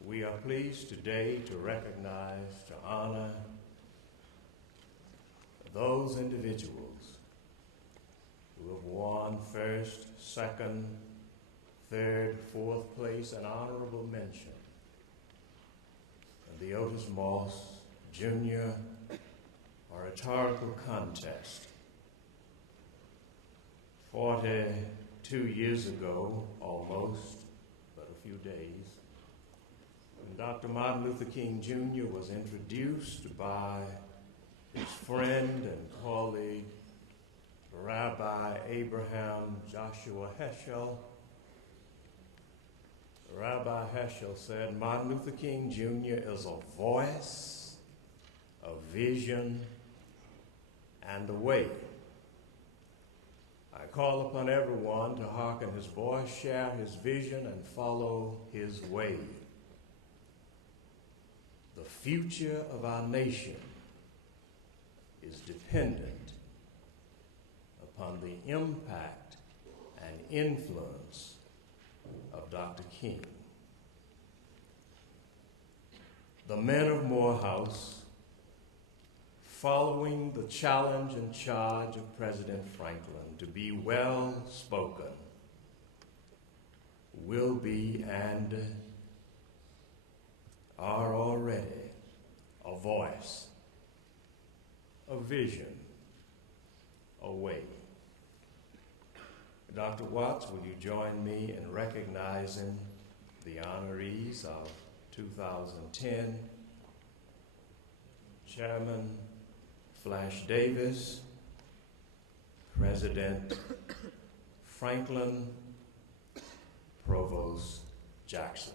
We are pleased today to recognize, to honor those individuals who have won first, second, third, fourth place, and honorable mention in the Otis Moss Jr. Oratorical Contest. 42 years ago, almost, but a few days, when Dr. Martin Luther King Jr. was introduced by his friend and colleague, Rabbi Abraham Joshua Heschel. Rabbi Heschel said, Martin Luther King Jr. is a voice, a vision, and a way. I call upon everyone to hearken his voice, share his vision, and follow his way. The future of our nation is dependent upon the impact and influence of Dr. King. The men of Morehouse, following the challenge and charge of President Franklin to be well-spoken, will be and are already a voice, a vision, a way. Dr. Watts, will you join me in recognizing the honorees of 2010? Chairman Flash Davis, President Franklin, Provost Jackson.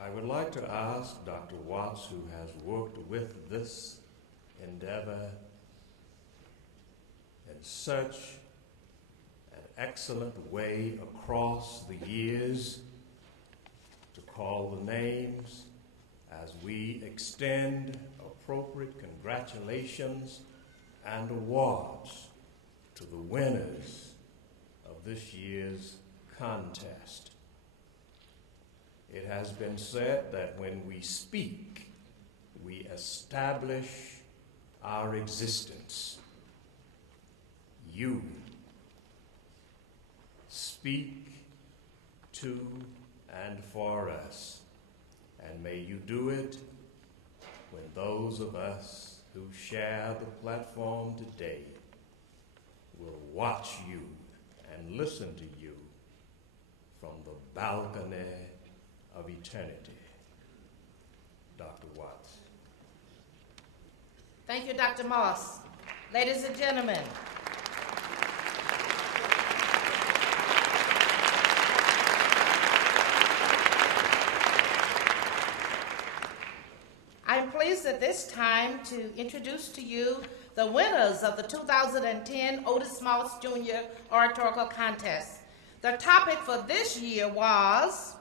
I would like to ask Dr. Watts, who has worked with this endeavor in such an excellent way across the years, to call the names as we extend appropriate congratulations and awards to the winners of this year's contest. It has been said that when we speak, we establish our existence. You speak to and for us, and may you do it when those of us who share the platform today will watch you and listen to you from the balcony of eternity. Dr. Watts. Thank you, Dr. Moss. Ladies and gentlemen, I'm pleased at this time to introduce to you the winners of the 2010 Otis Moss Jr. Oratorical Contest. The topic for this year was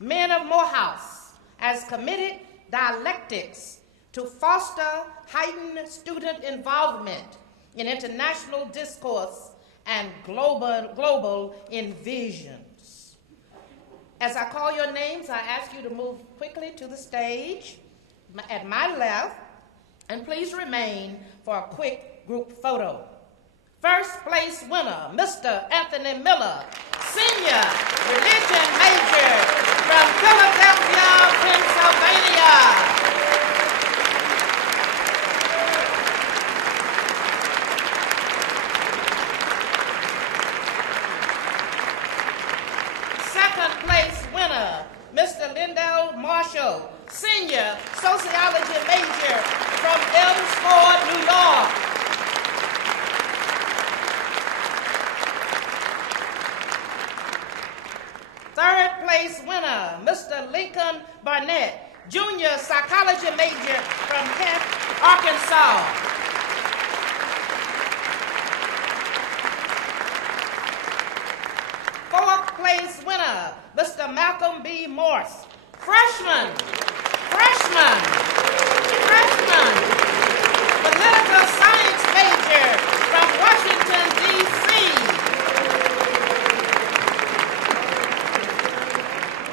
Men of Morehouse as Committed Dialectics to Foster Heightened Student Involvement in International Discourse and Global Envisions. As I call your names, I ask you to move quickly to the stage at my left, and please remain for a quick group photo. First place winner, Mr. Anthony Miller, Senior, Religion Major from Philadelphia, Pennsylvania. Second place winner, Mr. Lindell Marshall, Senior, Sociology Major from Elmsford, New York. Third place winner, Mr. Lincoln Barnett, Junior, Psychology Major from Kent, Arkansas. Fourth place winner, Mr. Malcolm B. Morse, freshman, political science major from Washington, D.C.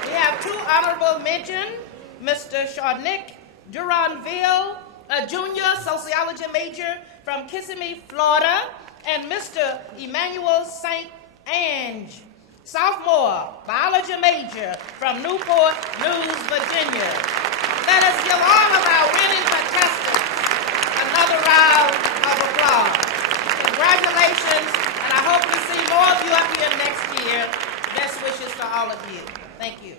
We have two honorable mentions, Mr. Sharnick Duranville, a junior sociology major from Kissimmee, Florida, and Mr. Emmanuel St. Ange, sophomore, biology major from Newport News, Virginia. Let us give all of our winning contestants another round of applause. Congratulations, and I hope we see more of you up here next year. Best wishes to all of you. Thank you.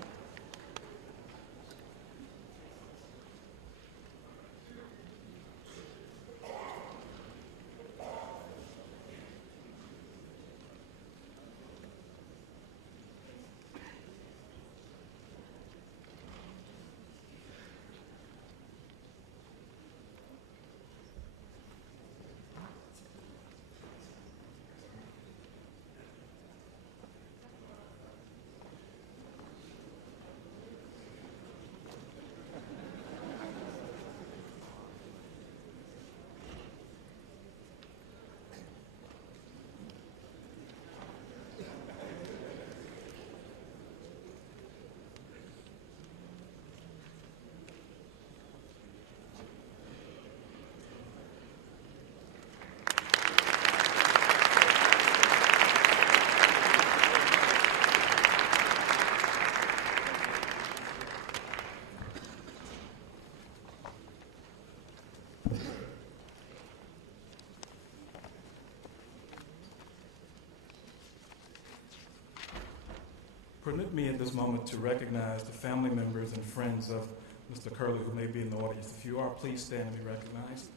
Permit me at this moment to recognize the family members and friends of Mr. Curley who may be in the audience. If you are, please stand and be recognized.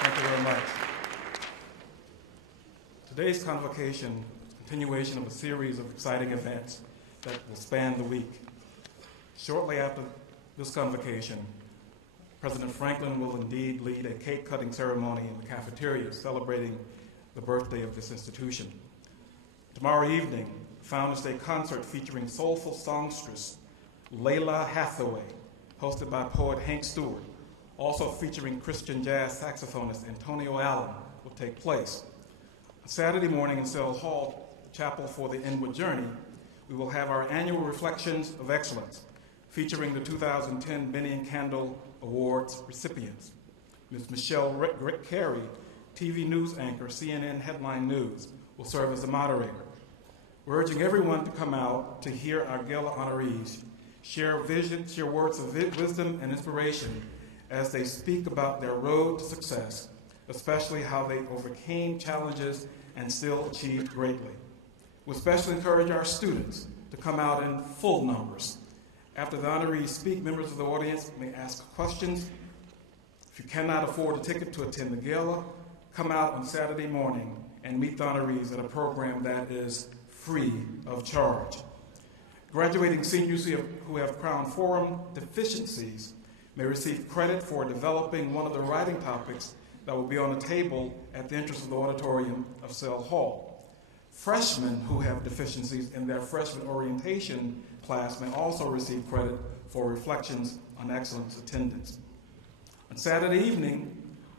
Thank you very much. Today's convocation is a continuation of a series of exciting events that will span the week. Shortly after this convocation, President Franklin will indeed lead a cake-cutting ceremony in the cafeteria celebrating the birthday of this institution. Tomorrow evening, Founders Day concert featuring soulful songstress Layla Hathaway, hosted by poet Hank Stewart, also featuring Christian jazz saxophonist Antonio Allen, will take place. On Saturday morning in Sale Hall, the Chapel for the Inward Journey, we will have our annual Reflections of Excellence, featuring the 2010 Benny and Candle Awards recipients. Ms. Michelle Carey, TV news anchor, CNN Headline News, will serve as the moderator. We're urging everyone to come out to hear our gala honorees share words of wisdom and inspiration as they speak about their road to success, especially how they overcame challenges and still achieved greatly. We especially encourage our students to come out in full numbers. After the honorees speak, members of the audience may ask questions. If you cannot afford a ticket to attend the gala, come out on Saturday morning and meet the honorees at a program that is free of charge. Graduating seniors who have Crown Forum deficiencies may receive credit for developing one of the writing topics that will be on the table at the entrance of the auditorium of Sale Hall. Freshmen who have deficiencies in their freshman orientation class may also receive credit for Reflections on Excellence attendance. On Saturday evening,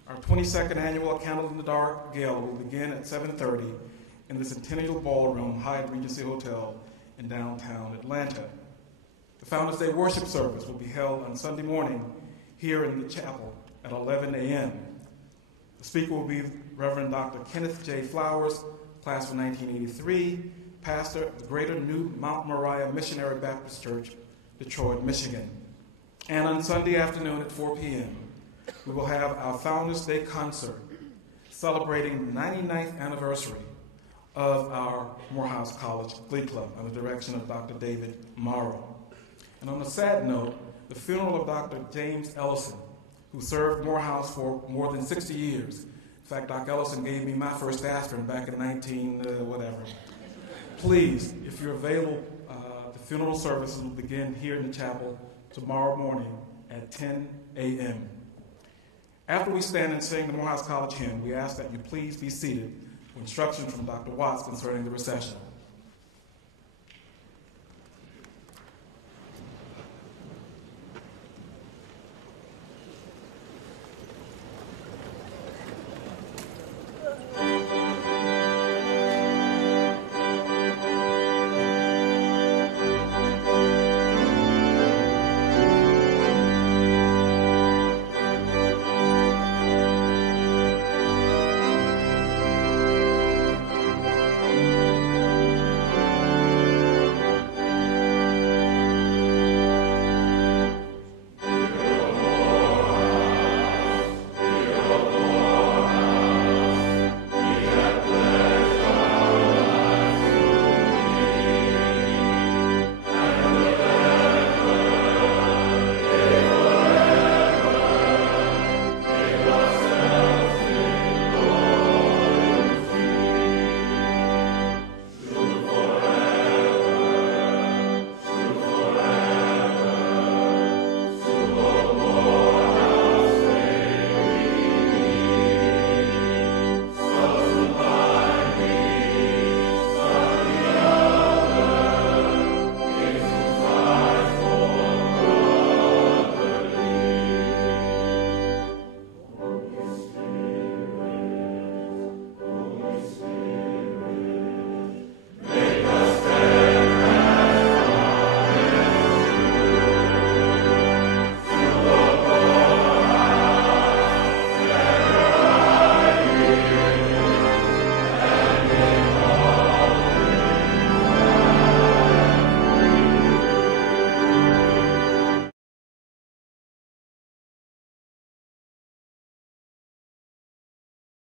our 22nd annual Candle in the Dark Gala will begin at 7:30 in the Centennial Ballroom, Hyatt Regency Hotel in downtown Atlanta. The Founders Day worship service will be held on Sunday morning here in the chapel at 11 a.m. The speaker will be Reverend Dr. Kenneth J. Flowers, class of 1983, pastor of the Greater New Mount Moriah Missionary Baptist Church, Detroit, Michigan. And on Sunday afternoon at 4 p.m., we will have our Founders Day concert celebrating the 99th anniversary of our Morehouse College Glee Club under the direction of Dr. David Morrow. And on a sad note, the funeral of Dr. James Ellison, who served Morehouse for more than 60 years. In fact, Dr. Ellison gave me my first aspirin back in whatever. Please, if you're available, the funeral services will begin here in the chapel tomorrow morning at 10 a.m. After we stand and sing the Morehouse College hymn, we ask that you please be seated for instruction from Dr. Watts concerning the recession.